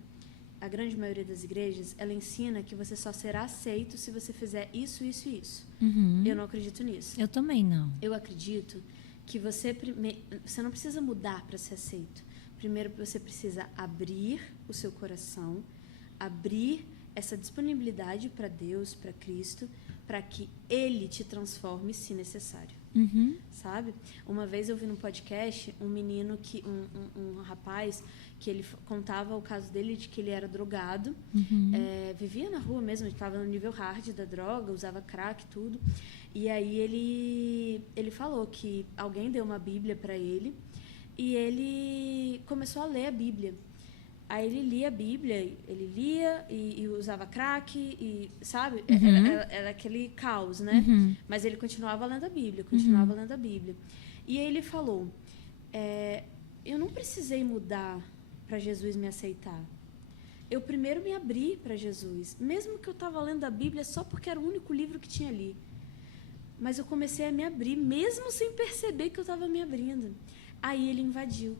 a grande maioria das igrejas, ela ensina que você só será aceito se você fizer isso, isso e isso. Eu não acredito nisso. Eu também não. Eu acredito que você não precisa mudar para ser aceito. Primeiro, você precisa abrir o seu coração, abrir essa disponibilidade para Deus, para Cristo, para que Ele te transforme, se necessário. Sabe? Uma vez eu vi num podcast um menino, um rapaz, que ele contava o caso dele de que ele era drogado, vivia na rua mesmo, ele estava no nível hard da droga, usava crack, tudo. E aí ele falou que alguém deu uma Bíblia para ele e ele começou a ler a Bíblia. Aí ele lia a Bíblia, ele lia e usava crack, e, sabe? Era aquele caos, né? Mas ele continuava lendo a Bíblia, lendo a Bíblia. E aí ele falou, eu não precisei mudar para Jesus me aceitar. Eu primeiro me abri para Jesus, mesmo que eu estava lendo a Bíblia só porque era o único livro que tinha ali. Mas eu comecei a me abrir, mesmo sem perceber que eu estava me abrindo. Aí ele invadiu.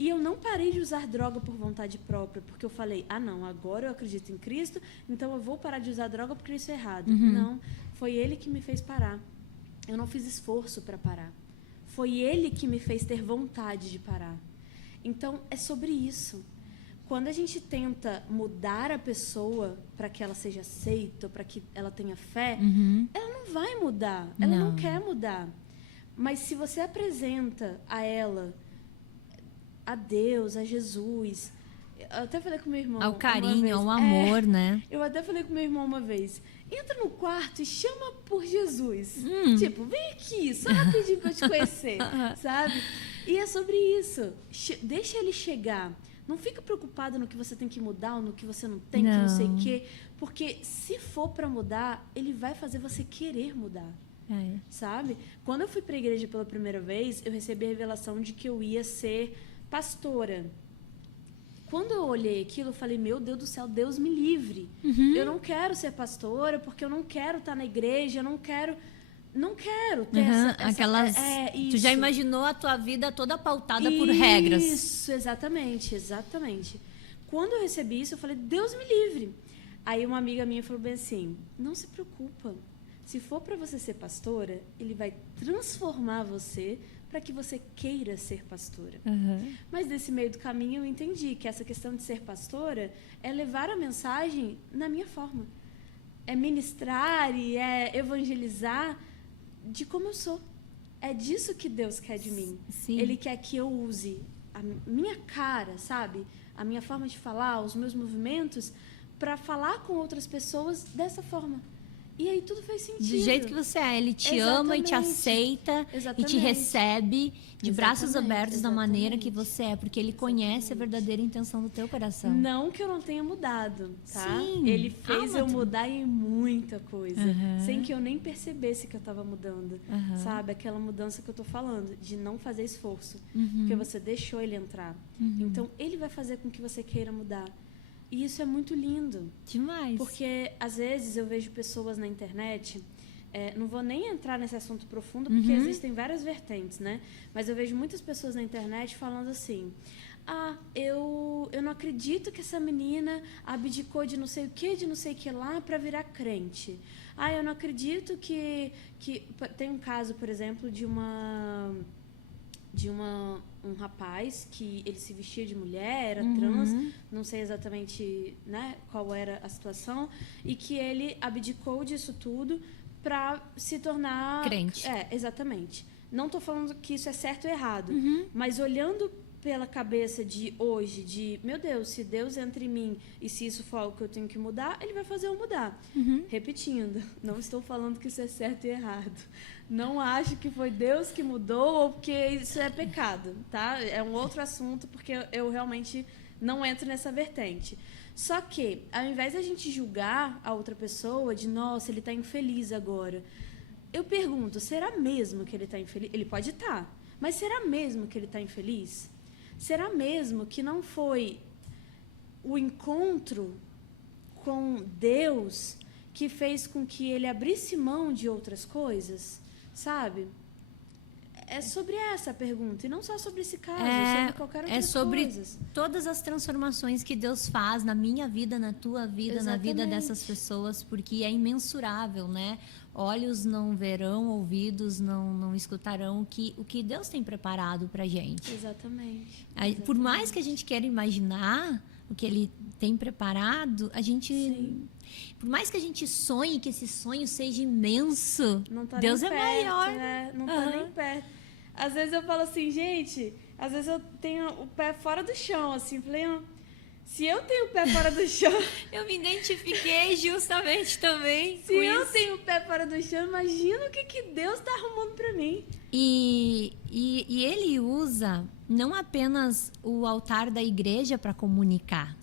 E eu não parei de usar droga por vontade própria, porque eu falei, não, agora eu acredito em Cristo, então eu vou parar de usar droga porque isso é errado. Não, foi Ele que me fez parar. Eu não fiz esforço para parar. Foi Ele que me fez ter vontade de parar. Então, é sobre isso. Quando a gente tenta mudar a pessoa para que ela seja aceita, para que ela tenha fé, ela não vai mudar, ela não quer mudar. Mas se você apresenta a ela, a Deus, a Jesus... Eu até falei com meu irmão Ao carinho, ao amor, né? Eu até falei com meu irmão uma vez. Entra no quarto e chama por Jesus. Tipo, vem aqui, só rapidinho pra eu te conhecer, sabe? E é sobre isso. Deixa ele chegar. Não fica preocupado no que você tem que mudar ou no que você não tem, que não sei o quê. Porque se for pra mudar, ele vai fazer você querer mudar. Sabe? Quando eu fui pra igreja pela primeira vez, eu recebi a revelação de que eu ia ser pastora. Quando eu olhei aquilo, eu falei, meu Deus do céu, Deus me livre. Eu não quero ser pastora, porque eu não quero estar na igreja, eu não quero ter aquelas... Tu já imaginou a tua vida toda pautada por regras. Isso, exatamente. Quando eu recebi isso, eu falei, Deus me livre. Aí uma amiga minha falou bem assim, não se preocupa. Se for para você ser pastora, ele vai transformar você para que você queira ser pastora. Mas nesse meio do caminho eu entendi que essa questão de ser pastora é levar a mensagem na minha forma. É ministrar e é evangelizar de como eu sou. É disso que Deus quer de mim. Sim. Ele quer que eu use a minha cara, sabe? A minha forma de falar, os meus movimentos, para falar com outras pessoas dessa forma. E aí tudo faz sentido. Do jeito que você é. Ele te ama e te aceita e te recebe de braços abertos da maneira que você é. Porque ele conhece a verdadeira intenção do teu coração. Não que eu não tenha mudado, tá? Sim. Ele fez eu mudar em muita coisa. Sem que eu nem percebesse que eu estava mudando. Sabe? Aquela mudança que eu tô falando. De não fazer esforço. Porque você deixou ele entrar. Então, ele vai fazer com que você queira mudar. E isso é muito lindo. Demais. Porque, às vezes, eu vejo pessoas na internet... não vou nem entrar nesse assunto profundo, porque existem várias vertentes, né? Mas eu vejo muitas pessoas na internet falando assim... eu não acredito que essa menina abdicou de não sei o que lá para virar crente. Eu não acredito que... Tem um caso, por exemplo, de uma um rapaz que ele se vestia de mulher, era trans, não sei exatamente, né, qual era a situação, e que ele abdicou disso tudo para se tornar... crente. Exatamente. Não estou falando que isso é certo ou errado, mas olhando pela cabeça de hoje, de, meu Deus, se Deus entra em mim e se isso for algo que eu tenho que mudar, ele vai fazer eu mudar. Repetindo, não estou falando que isso é certo e errado. Não acho que foi Deus que mudou ou que isso é pecado, tá? É um outro assunto, porque eu realmente não entro nessa vertente. Só que, ao invés da gente julgar a outra pessoa de, nossa, ele está infeliz agora, eu pergunto, será mesmo que ele está infeliz? Ele pode estar, mas será mesmo que ele está infeliz? Será mesmo que não foi o encontro com Deus que fez com que ele abrisse mão de outras coisas? Sabe? É sobre essa pergunta, e não só sobre esse caso, sobre qualquer outra coisa. É sobre todas as transformações que Deus faz na minha vida, na tua vida, Exatamente. na vida dessas pessoas, porque é imensurável, né? Olhos não verão, ouvidos não escutarão o que Deus tem preparado pra gente. Exatamente. Por mais que a gente queira imaginar o que Ele tem preparado, a gente... Sim. Por mais que a gente sonhe que esse sonho seja imenso, Não tá Deus nem é perto, maior. né? Não tá nem perto. Às vezes eu falo assim, gente, às vezes eu tenho o pé fora do chão, assim, falei, se eu tenho o pé fora do chão... Eu me identifiquei justamente também Se eu tenho o pé fora do chão, imagina o que Deus tá arrumando pra mim. E ele usa não apenas o altar da igreja para comunicar.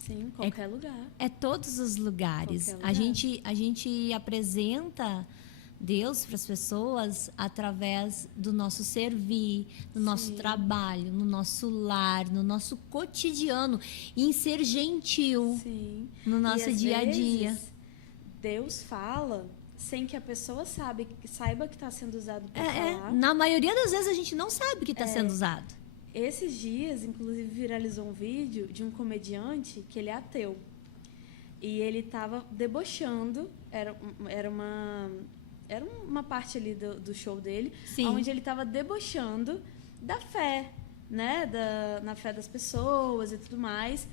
Sim, qualquer lugar. É todos os lugares. Qualquer lugar. A gente apresenta Deus para as pessoas através do nosso servir, do nosso trabalho, no nosso lar, no nosso cotidiano, em ser gentil no nosso dia a dia. Deus fala sem que a pessoa saiba que está sendo usado para falar. Na maioria das vezes a gente não sabe que está sendo usado. Esses dias, inclusive, viralizou um vídeo de um comediante que ele é ateu. E ele estava debochando, era uma parte ali do show dele, onde ele estava debochando da fé, né? Na fé das pessoas e tudo mais.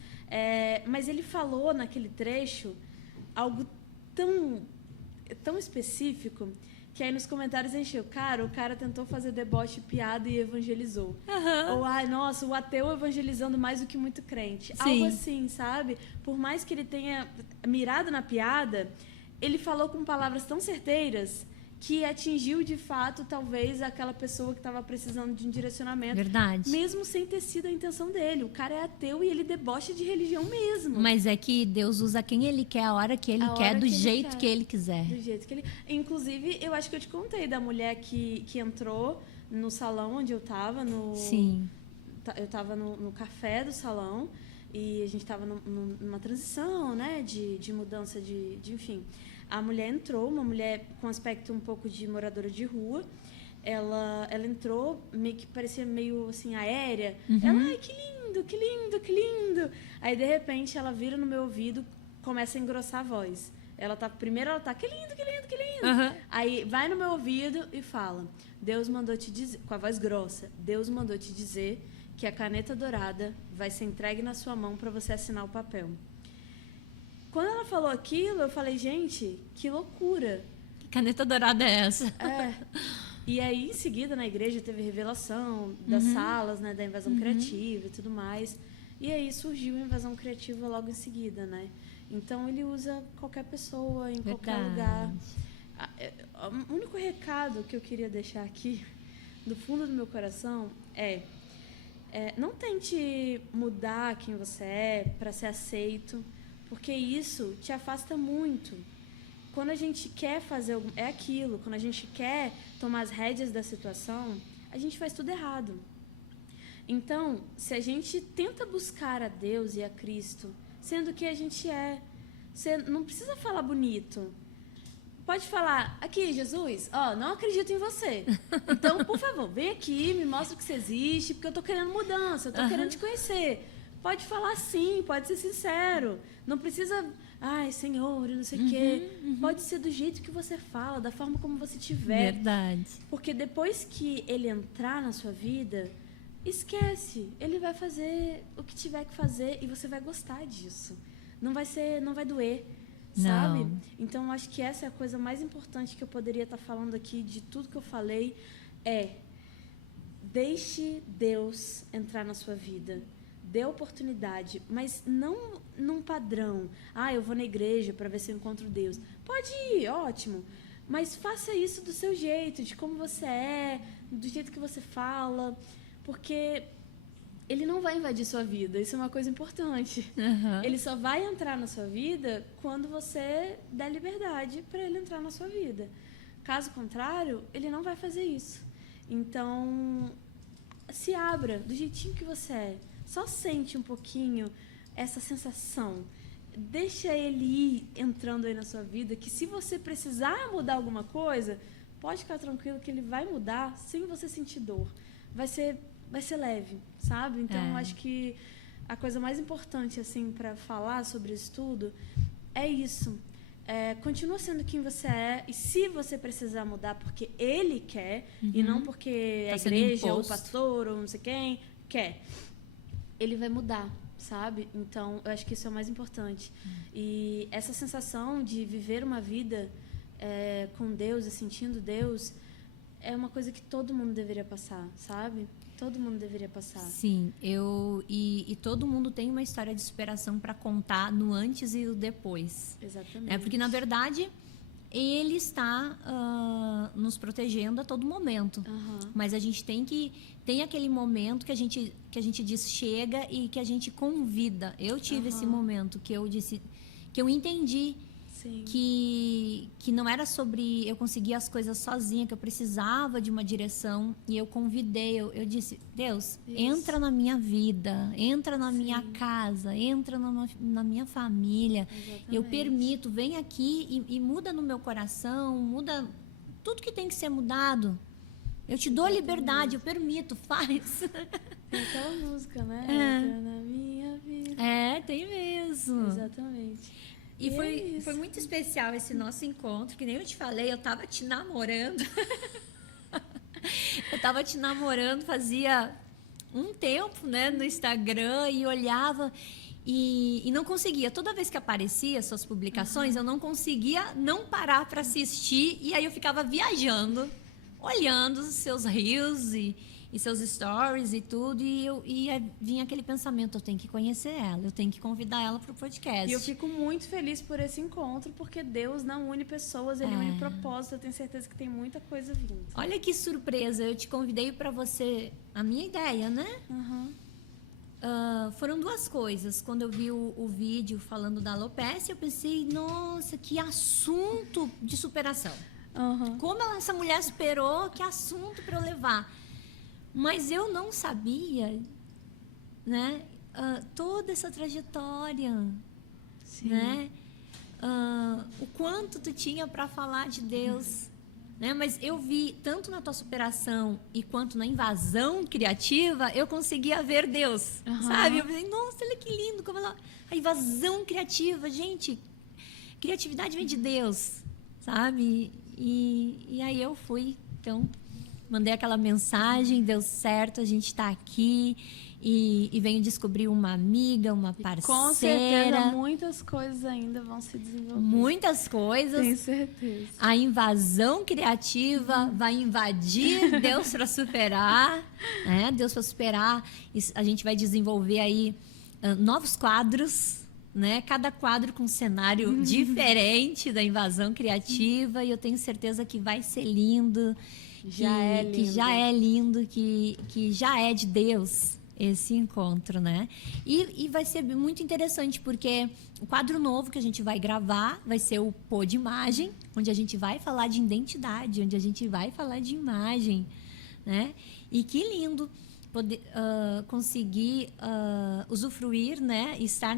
Mas ele falou naquele trecho algo tão específico que aí nos comentários encheu. O cara tentou fazer deboche, piada e evangelizou. Ou, nossa, o ateu evangelizando mais do que muito crente. Algo assim, sabe? Por mais que ele tenha mirado na piada, ele falou com palavras tão certeiras que atingiu, de fato, talvez, aquela pessoa que estava precisando de um direcionamento. Verdade. Mesmo sem ter sido a intenção dele. O cara é ateu e ele debocha de religião mesmo. Mas é que Deus usa quem Ele quer, a hora que Ele quer, do jeito que Ele quiser. Do jeito que ele... Inclusive, eu acho que eu te contei da mulher que entrou no salão onde eu estava. Sim. Eu estava no café do salão e a gente estava numa transição, né, de mudança enfim... A mulher entrou, uma mulher com aspecto um pouco de moradora de rua. Ela entrou, meio que parecia meio assim, aérea. Ela, ai, que lindo, que lindo, que lindo. Aí, de repente, ela vira no meu ouvido, começa a engrossar a voz. Primeiro ela tá, que lindo, que lindo, que lindo. Aí, vai no meu ouvido e fala, Deus mandou te dizer, com a voz grossa, Deus mandou te dizer que a caneta dourada vai ser entregue na sua mão para você assinar o papel. Quando ela falou aquilo, eu falei, gente, que loucura. Que caneta dourada é essa? E aí, em seguida, na igreja, teve revelação das salas, né, da invasão criativa e tudo mais. E aí surgiu a invasão criativa logo em seguida, né? Então, ele usa qualquer pessoa, em qualquer lugar. O único recado que eu queria deixar aqui, do fundo do meu coração, não tente mudar quem você é para ser aceito, porque isso te afasta muito. Quando a gente quer fazer... É aquilo, quando a gente quer tomar as rédeas da situação, a gente faz tudo errado. Então, se a gente tenta buscar a Deus e a Cristo, sendo que a gente você não precisa falar bonito. Pode falar, aqui, Jesus, não acredito em você. Então, por favor, vem aqui, me mostra que você existe, porque eu estou querendo mudança, eu estou querendo te conhecer. Pode falar sim, pode ser sincero. Não precisa, ai, Senhor, e não sei o quê. Pode ser do jeito que você fala, da forma como você tiver. Verdade. Porque depois que ele entrar na sua vida, esquece. Ele vai fazer o que tiver que fazer e você vai gostar disso. Não vai doer, sabe? Não. Então, eu acho que essa é a coisa mais importante que eu poderia estar falando aqui de tudo que eu falei, deixe Deus entrar na sua vida. Dê oportunidade, mas não num padrão. Eu vou na igreja para ver se eu encontro Deus. Pode ir, ótimo. Mas faça isso do seu jeito, de como você é, do jeito que você fala. Porque ele não vai invadir sua vida. Isso é uma coisa importante. Ele só vai entrar na sua vida quando você der liberdade para ele entrar na sua vida. Caso contrário, ele não vai fazer isso. Então, se abra do jeitinho que você é. Só sente um pouquinho essa sensação. Deixa ele ir entrando aí na sua vida, que se você precisar mudar alguma coisa, pode ficar tranquilo que ele vai mudar sem você sentir dor. Vai ser leve, sabe? Então, eu acho que a coisa mais importante, assim, para falar sobre isso tudo é isso. Continua sendo quem você é, e se você precisar mudar porque ele quer, e não porque a igreja, ou o pastor, ou não sei quem, quer, ele vai mudar, sabe? Então, eu acho que isso é o mais importante. E essa sensação de viver uma vida com Deus e sentindo Deus é uma coisa que todo mundo deveria passar, sabe? Todo mundo deveria passar. Sim, e todo mundo tem uma história de superação para contar no antes e o depois. Exatamente. Porque, na verdade, ele está nos protegendo a todo momento. Mas a gente tem aquele momento que a gente diz chega e que a gente convida. Eu tive esse momento que eu disse, que eu entendi que não era sobre eu conseguir as coisas sozinha, que eu precisava de uma direção, e eu convidei, eu disse, Deus, entra na minha vida, entra na minha casa, entra na minha família. Exatamente. Eu permito, vem aqui e muda no meu coração, muda tudo que tem que ser mudado. Eu te dou liberdade, eu permito, faz. Tem aquela música, né? Entra na minha vida. Tem mesmo. Exatamente. E foi muito especial esse nosso encontro, que nem eu te falei, eu tava te namorando. Eu tava te namorando fazia um tempo, né, no Instagram, e olhava e não conseguia. Toda vez que aparecia suas publicações, eu não conseguia não parar para assistir, e aí eu ficava viajando, olhando os seus reels e seus stories e tudo, e vinha aquele pensamento, eu tenho que conhecer ela, eu tenho que convidar ela para o podcast. E eu fico muito feliz por esse encontro, porque Deus não une pessoas, Ele une propósito. Eu tenho certeza que tem muita coisa vindo. Olha que surpresa, eu te convidei para você, a minha ideia, né? Foram duas coisas. Quando eu vi o vídeo falando da alopecia, eu pensei, nossa, que assunto de superação. Como essa mulher superou, que assunto para eu levar. Mas eu não sabia, né, toda essa trajetória, né, o quanto tu tinha para falar de Deus, né? Mas eu vi tanto na tua superação e quanto na invasão criativa, eu conseguia ver Deus, sabe? Eu pensei, nossa, olha que lindo, como a invasão criativa, gente, criatividade vem de Deus, sabe? E aí eu fui, então mandei aquela mensagem, deu certo, a gente está aqui e venho descobrir uma amiga, uma parceira. Com certeza, muitas coisas ainda vão se desenvolver. Muitas coisas. Tenho certeza. A invasão criativa vai invadir Deus para superar, né? Deus para superar. A gente vai desenvolver aí novos quadros, né? Cada quadro com um cenário diferente da invasão criativa, e eu tenho certeza que vai ser lindo. Que já é lindo, que já é de Deus esse encontro, né? E vai ser muito interessante, porque o quadro novo que a gente vai gravar vai ser o Pô de Imagem, onde a gente vai falar de identidade, onde a gente vai falar de imagem, né? E que lindo poder conseguir usufruir, né? Estar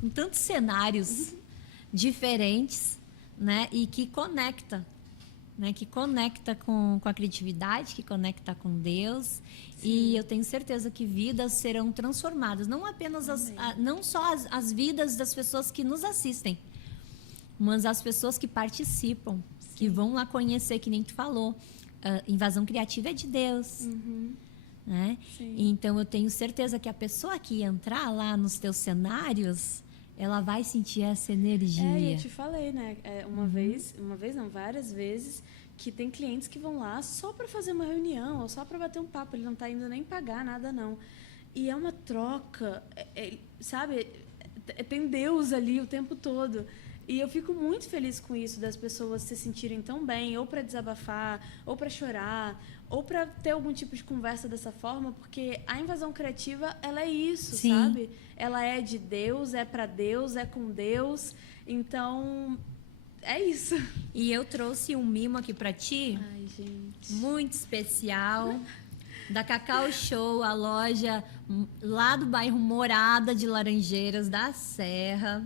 com tantos cenários diferentes, né? E que conecta, né, que conecta com a criatividade, que conecta com Deus. Sim. E eu tenho certeza que vidas serão transformadas. Não apenas não só as vidas das pessoas que nos assistem, mas as pessoas que participam, sim, que vão lá conhecer, que nem tu falou. Invasão criativa é de Deus. Uhum. Né? Então, eu tenho certeza que a pessoa que entrar lá nos teus cenários, ela vai sentir essa energia. E eu te falei, né? Uma vez não, várias vezes, que tem clientes que vão lá só para fazer uma reunião ou só para bater um papo. Ele não está indo nem pagar nada, não. E é uma troca, sabe? Tem Deus ali o tempo todo. E eu fico muito feliz com isso, das pessoas se sentirem tão bem, ou para desabafar, ou para chorar, ou para ter algum tipo de conversa dessa forma, porque a invasão criativa, ela é isso, sim, sabe? Ela é de Deus, é para Deus, é com Deus. Então, é isso. E eu trouxe um mimo aqui para ti. Ai, gente. Muito especial. Da Cacau Show, a loja lá do bairro Morada de Laranjeiras da Serra.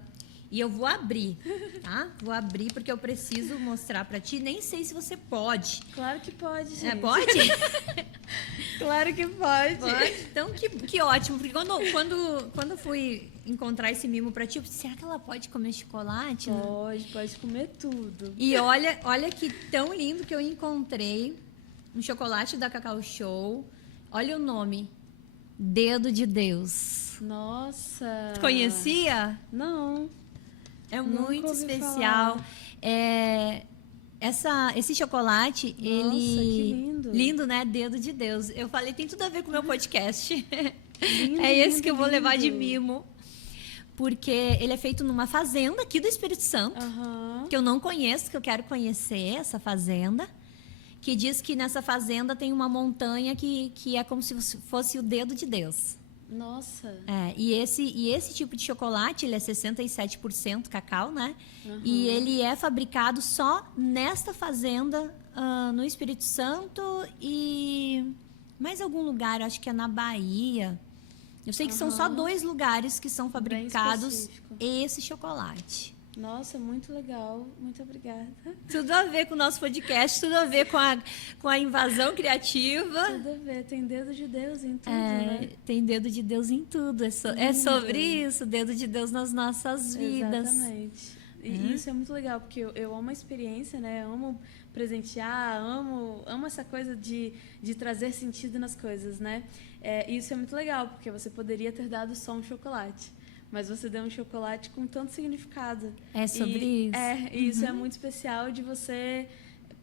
E eu vou abrir, tá? Vou abrir porque eu preciso mostrar pra ti. Nem sei se você pode. Claro que pode, gente. Pode? Claro que pode. Então, que ótimo. Porque quando eu fui encontrar esse mimo pra ti, eu pensei, será que ela pode comer chocolate? Pode comer tudo. E olha que tão lindo que eu encontrei. Um chocolate da Cacau Show. Olha o nome. Dedo de Deus. Nossa. Tu conhecia? Não. É muito especial. Esse chocolate, nossa, ele... que lindo. Lindo, né? Dedo de Deus. Eu falei, tem tudo a ver com o meu podcast. Lindo, é esse lindo, que eu vou lindo. levar de mimo. Porque ele é feito numa fazenda aqui do Espírito Santo, que eu não conheço, que eu quero conhecer essa fazenda. Que diz que nessa fazenda tem uma montanha que é como se fosse o dedo de Deus. Nossa. E esse tipo de chocolate, ele é 67% cacau, né? E ele é fabricado só nesta fazenda, no Espírito Santo e mais algum lugar, acho que é na Bahia. Eu sei que são só 2 lugares que são fabricados esse chocolate. Nossa, muito legal. Muito obrigada. Tudo a ver com o nosso podcast, tudo a ver com a invasão criativa. Tudo a ver. Tem dedo de Deus em tudo, né? Tem dedo de Deus em tudo. É sobre isso, dedo de Deus nas nossas vidas. Exatamente. E isso é muito legal, porque eu amo a experiência, né? Eu amo presentear, amo essa coisa de trazer sentido nas coisas, né? Isso é muito legal, porque você poderia ter dado só um chocolate. Mas você deu um chocolate com tanto significado. É sobre isso. E isso é muito especial de você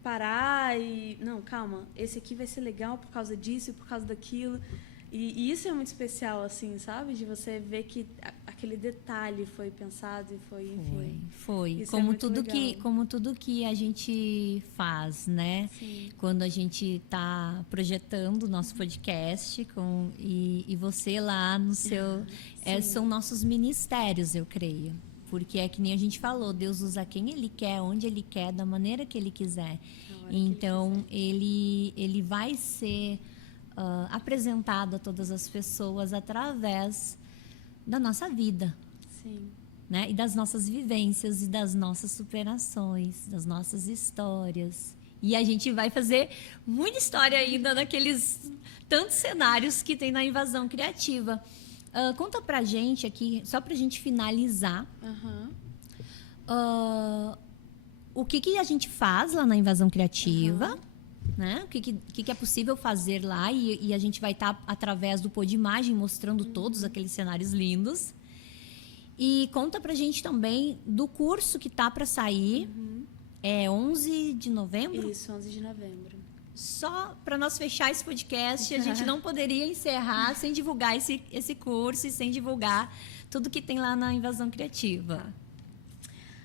parar e... Não, calma, esse aqui vai ser legal por causa disso e por causa daquilo. E isso é muito especial, assim, sabe? De você ver que aquele detalhe foi pensado e foi, enfim. Foi. Como tudo que a gente faz, né? Sim. Quando a gente está projetando o nosso podcast e você lá no seu... são nossos ministérios, eu creio. Porque é que nem a gente falou, Deus usa quem Ele quer, onde Ele quer, da maneira que Ele quiser. Então, ele vai ser... apresentado a todas as pessoas através da nossa vida. Sim. Né? E das nossas vivências e das nossas superações, das nossas histórias. E a gente vai fazer muita história ainda naqueles tantos cenários que tem na invasão criativa. Conta pra gente aqui, só pra gente finalizar, o que a gente faz lá na invasão criativa. Né? O que é possível fazer lá e a gente vai estar através do Podimagem mostrando todos aqueles cenários lindos. E conta pra gente também do curso que tá para sair. É 11 de novembro? Isso, 11 de novembro. Só para nós fechar esse podcast, a gente não poderia encerrar sem divulgar esse curso e sem divulgar tudo que tem lá na Invasão Criativa.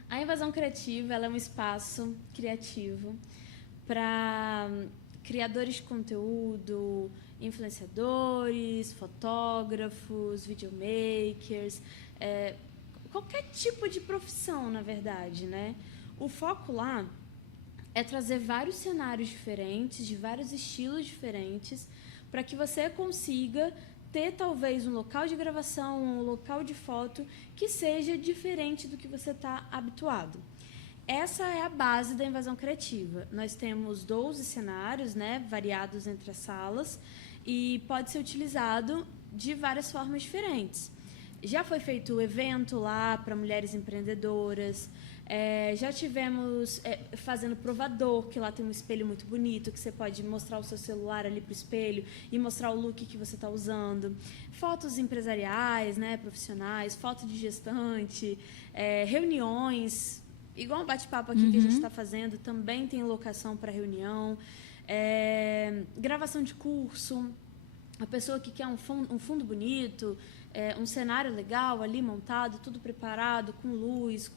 A Invasão Criativa, ela é um espaço criativo para criadores de conteúdo, influenciadores, fotógrafos, videomakers, qualquer tipo de profissão, na verdade, né? O foco lá é trazer vários cenários diferentes, de vários estilos diferentes, para que você consiga ter talvez um local de gravação, um local de foto que seja diferente do que você está habituado. essa é a base da invasão criativa. Nós temos 12 cenários, né, variados entre as salas, e pode ser utilizado de várias formas diferentes. Já foi feito o evento lá para mulheres empreendedoras, já tivemos fazendo provador, que lá tem um espelho muito bonito, que você pode mostrar o seu celular ali para o espelho e mostrar o look que você está usando. Fotos empresariais, né, profissionais, foto de gestante, reuniões, igual um bate-papo aqui que a gente está fazendo, também tem locação para reunião, gravação de curso, a pessoa que quer um fundo bonito, um cenário legal ali montado, tudo preparado, com luz,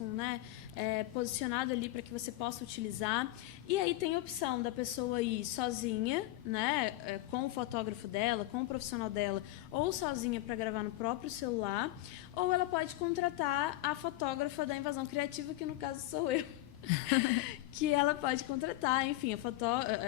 posicionado ali para que você possa utilizar. E aí tem a opção da pessoa ir sozinha, né, com o fotógrafo dela, com o profissional dela, ou sozinha para gravar no próprio celular, ou ela pode contratar a fotógrafa da invasão criativa, que no caso sou eu. Que ela pode contratar, enfim,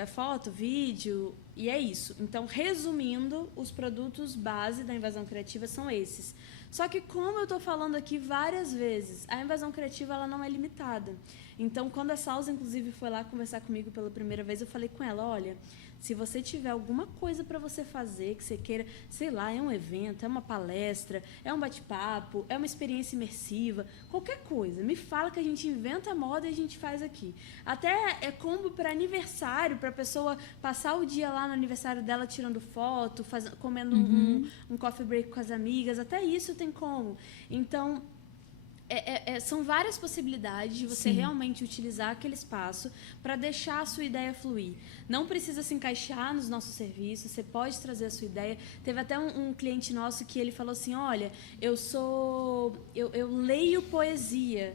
foto, vídeo, e é isso. Então, resumindo, os produtos base da invasão criativa são esses. Só que, como eu estou falando aqui várias vezes, a invasão criativa ela não é limitada. Então, quando a Salsa, inclusive, foi lá conversar comigo pela primeira vez, eu falei com ela, olha, se você tiver alguma coisa para você fazer, que você queira, sei lá, é um evento, é uma palestra, é um bate-papo, é uma experiência imersiva, qualquer coisa, me fala que a gente inventa a moda e a gente faz aqui. Até é combo para aniversário, para a pessoa passar o dia lá no aniversário dela tirando foto, comendo um coffee break com as amigas, até isso tem como. Então, são várias possibilidades de você realmente utilizar aquele espaço para deixar a sua ideia fluir. Não precisa se encaixar nos nossos serviços, você pode trazer a sua ideia. Teve até um cliente nosso que ele falou assim, olha, eu leio poesia.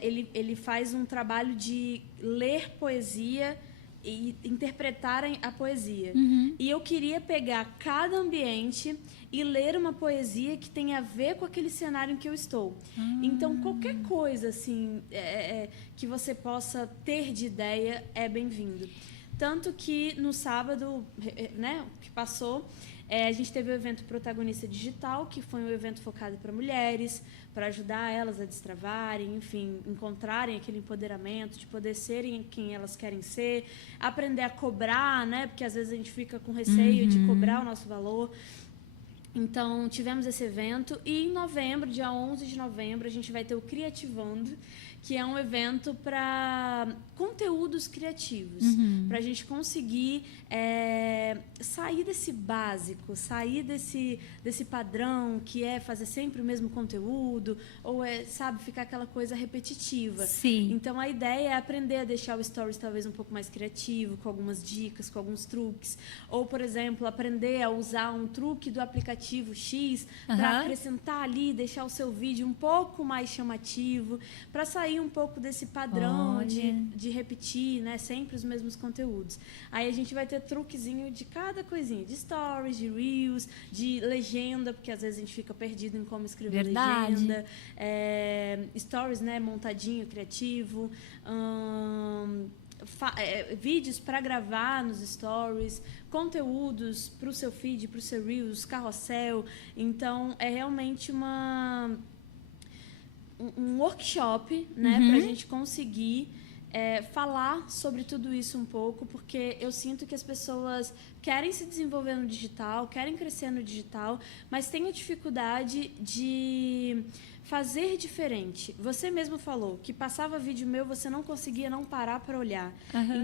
Ele faz um trabalho de ler poesia e interpretar a poesia. E eu queria pegar cada ambiente e ler uma poesia que tenha a ver com aquele cenário em que eu estou. Então, qualquer coisa assim, que você possa ter de ideia é bem-vindo. Tanto que no sábado, né, que passou, a gente teve o evento Protagonista Digital, que foi um evento focado para mulheres, para ajudar elas a destravarem, enfim, encontrarem aquele empoderamento, de poder serem quem elas querem ser, aprender a cobrar, né, porque às vezes a gente fica com receio de cobrar o nosso valor. Então, tivemos esse evento e em novembro, dia 11 de novembro, a gente vai ter o Criativando, que é um evento para conteúdos criativos, para a gente conseguir sair desse básico, sair desse padrão que é fazer sempre o mesmo conteúdo ou sabe, ficar aquela coisa repetitiva. Sim. Então, a ideia é aprender a deixar o Stories talvez um pouco mais criativo, com algumas dicas, com alguns truques. Ou, por exemplo, aprender a usar um truque do aplicativo X para acrescentar ali, deixar o seu vídeo um pouco mais chamativo, para sair um pouco desse padrão de repetir, né, sempre os mesmos conteúdos. Aí a gente vai ter truquezinho de cada coisinha, de stories, de reels, de legenda, porque às vezes a gente fica perdido em como escrever legenda. Stories, né, montadinho, criativo. Vídeos para gravar nos stories, conteúdos para o seu feed, para o seu reels, carrossel. Então, é realmente um workshop, né, para a gente conseguir falar sobre tudo isso um pouco, porque eu sinto que as pessoas querem se desenvolver no digital, querem crescer no digital, mas têm a dificuldade de fazer diferente. Você mesmo falou que passava vídeo meu, você não conseguia não parar para olhar.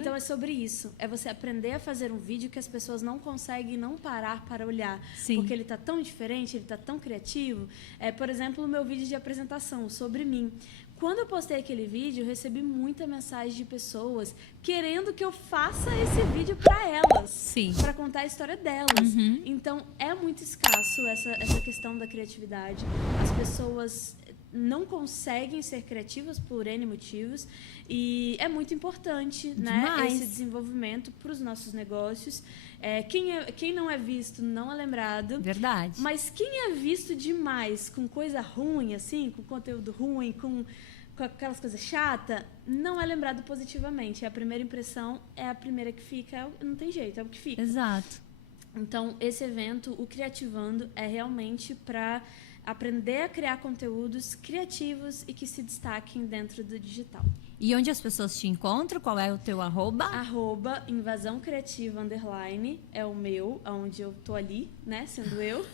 Então, é sobre isso. É você aprender a fazer um vídeo que as pessoas não conseguem não parar para olhar. Sim. Porque ele está tão diferente, ele está tão criativo. Por exemplo, o meu vídeo de apresentação sobre mim. Quando eu postei aquele vídeo, eu recebi muita mensagem de pessoas querendo que eu faça esse vídeo para elas. Sim. Para contar a história delas. Então, é muito escasso essa questão da criatividade. As pessoas não conseguem ser criativas por N motivos e é muito importante, né, esse desenvolvimento para os nossos negócios. Quem não é visto não é lembrado. Verdade. Mas quem é visto demais com coisa ruim, assim, com conteúdo ruim, com aquelas coisas chatas, não é lembrado positivamente. A primeira impressão é a primeira que fica, não tem jeito, é o que fica. Exato. Então, esse evento, o Criativando, é realmente para aprender a criar conteúdos criativos e que se destaquem dentro do digital. E onde as pessoas te encontram? Qual é o teu arroba? @invasão criativa _ é o meu, onde eu tô ali, né, sendo eu.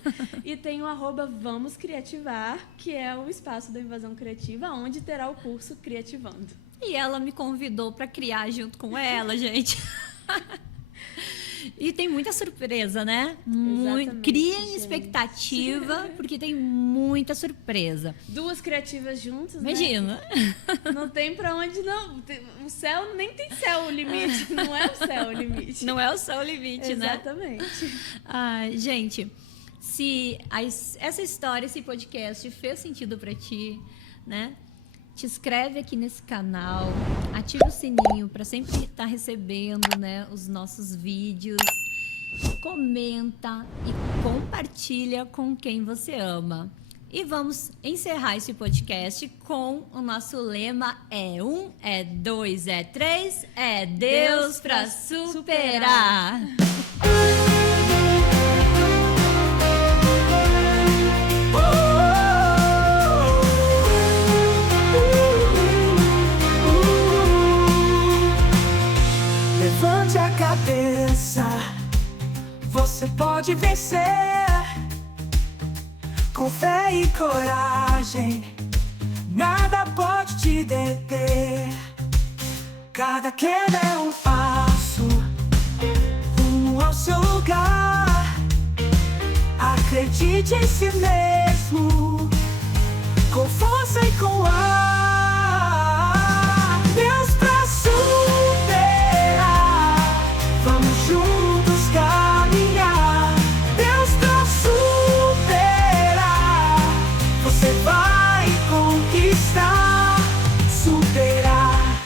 E tem o @vamos criativar, que é o espaço da Invasão Criativa, onde terá o curso Criativando. E ela me convidou para criar junto com ela, gente. E tem muita surpresa, né? Criem gente. expectativa, porque tem muita surpresa. 2 criativas juntas, Imagina. né? Não tem pra onde não. O céu, nem tem céu o limite. Não é o céu o limite. Não é o céu o limite, né? Exatamente. Ai, gente, se essa história, esse podcast fez sentido para ti, né? Te inscreve aqui nesse canal, ativa o sininho para sempre estar recebendo, né, os nossos vídeos. Comenta e compartilha com quem você ama. E vamos encerrar esse podcast com o nosso lema: é 1, é 2, é 3, é Deus para superar. Levante a cabeça, você pode vencer. Com fé e coragem, nada pode te deter. Cada queda é um passo rumo ao seu lugar. Acredite em si mesmo, com força e com ar. Deus pra superar, vamos juntos caminhar. Deus pra superar, você vai conquistar. Superar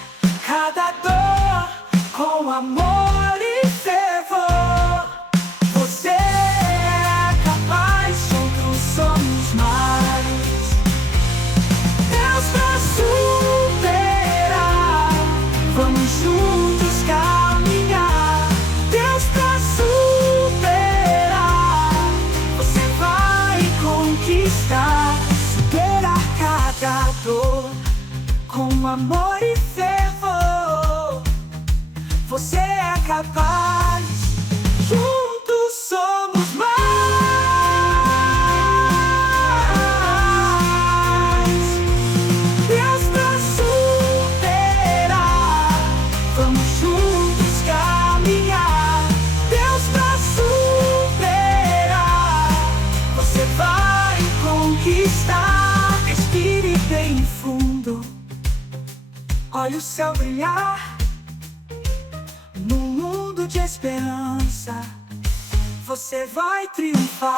cada dor com amor e fervor. Você é capaz, juntos somos mais. Deus pra superar, vamos juntos caminhar. Deus pra superar, você vai conquistar. Superar cada dor com amor e fervor. Você é capaz, juntos somos mais. Deus pra superar, vamos juntos caminhar. Deus pra superar, você vai conquistar. Respire bem fundo, olhe o céu brilhar. No mundo de esperança, você vai triunfar.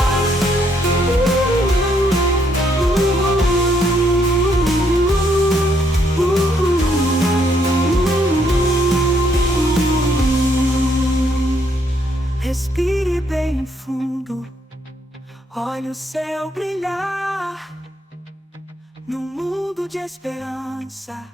Respire bem fundo, olhe o céu brilhar. No mundo de esperança,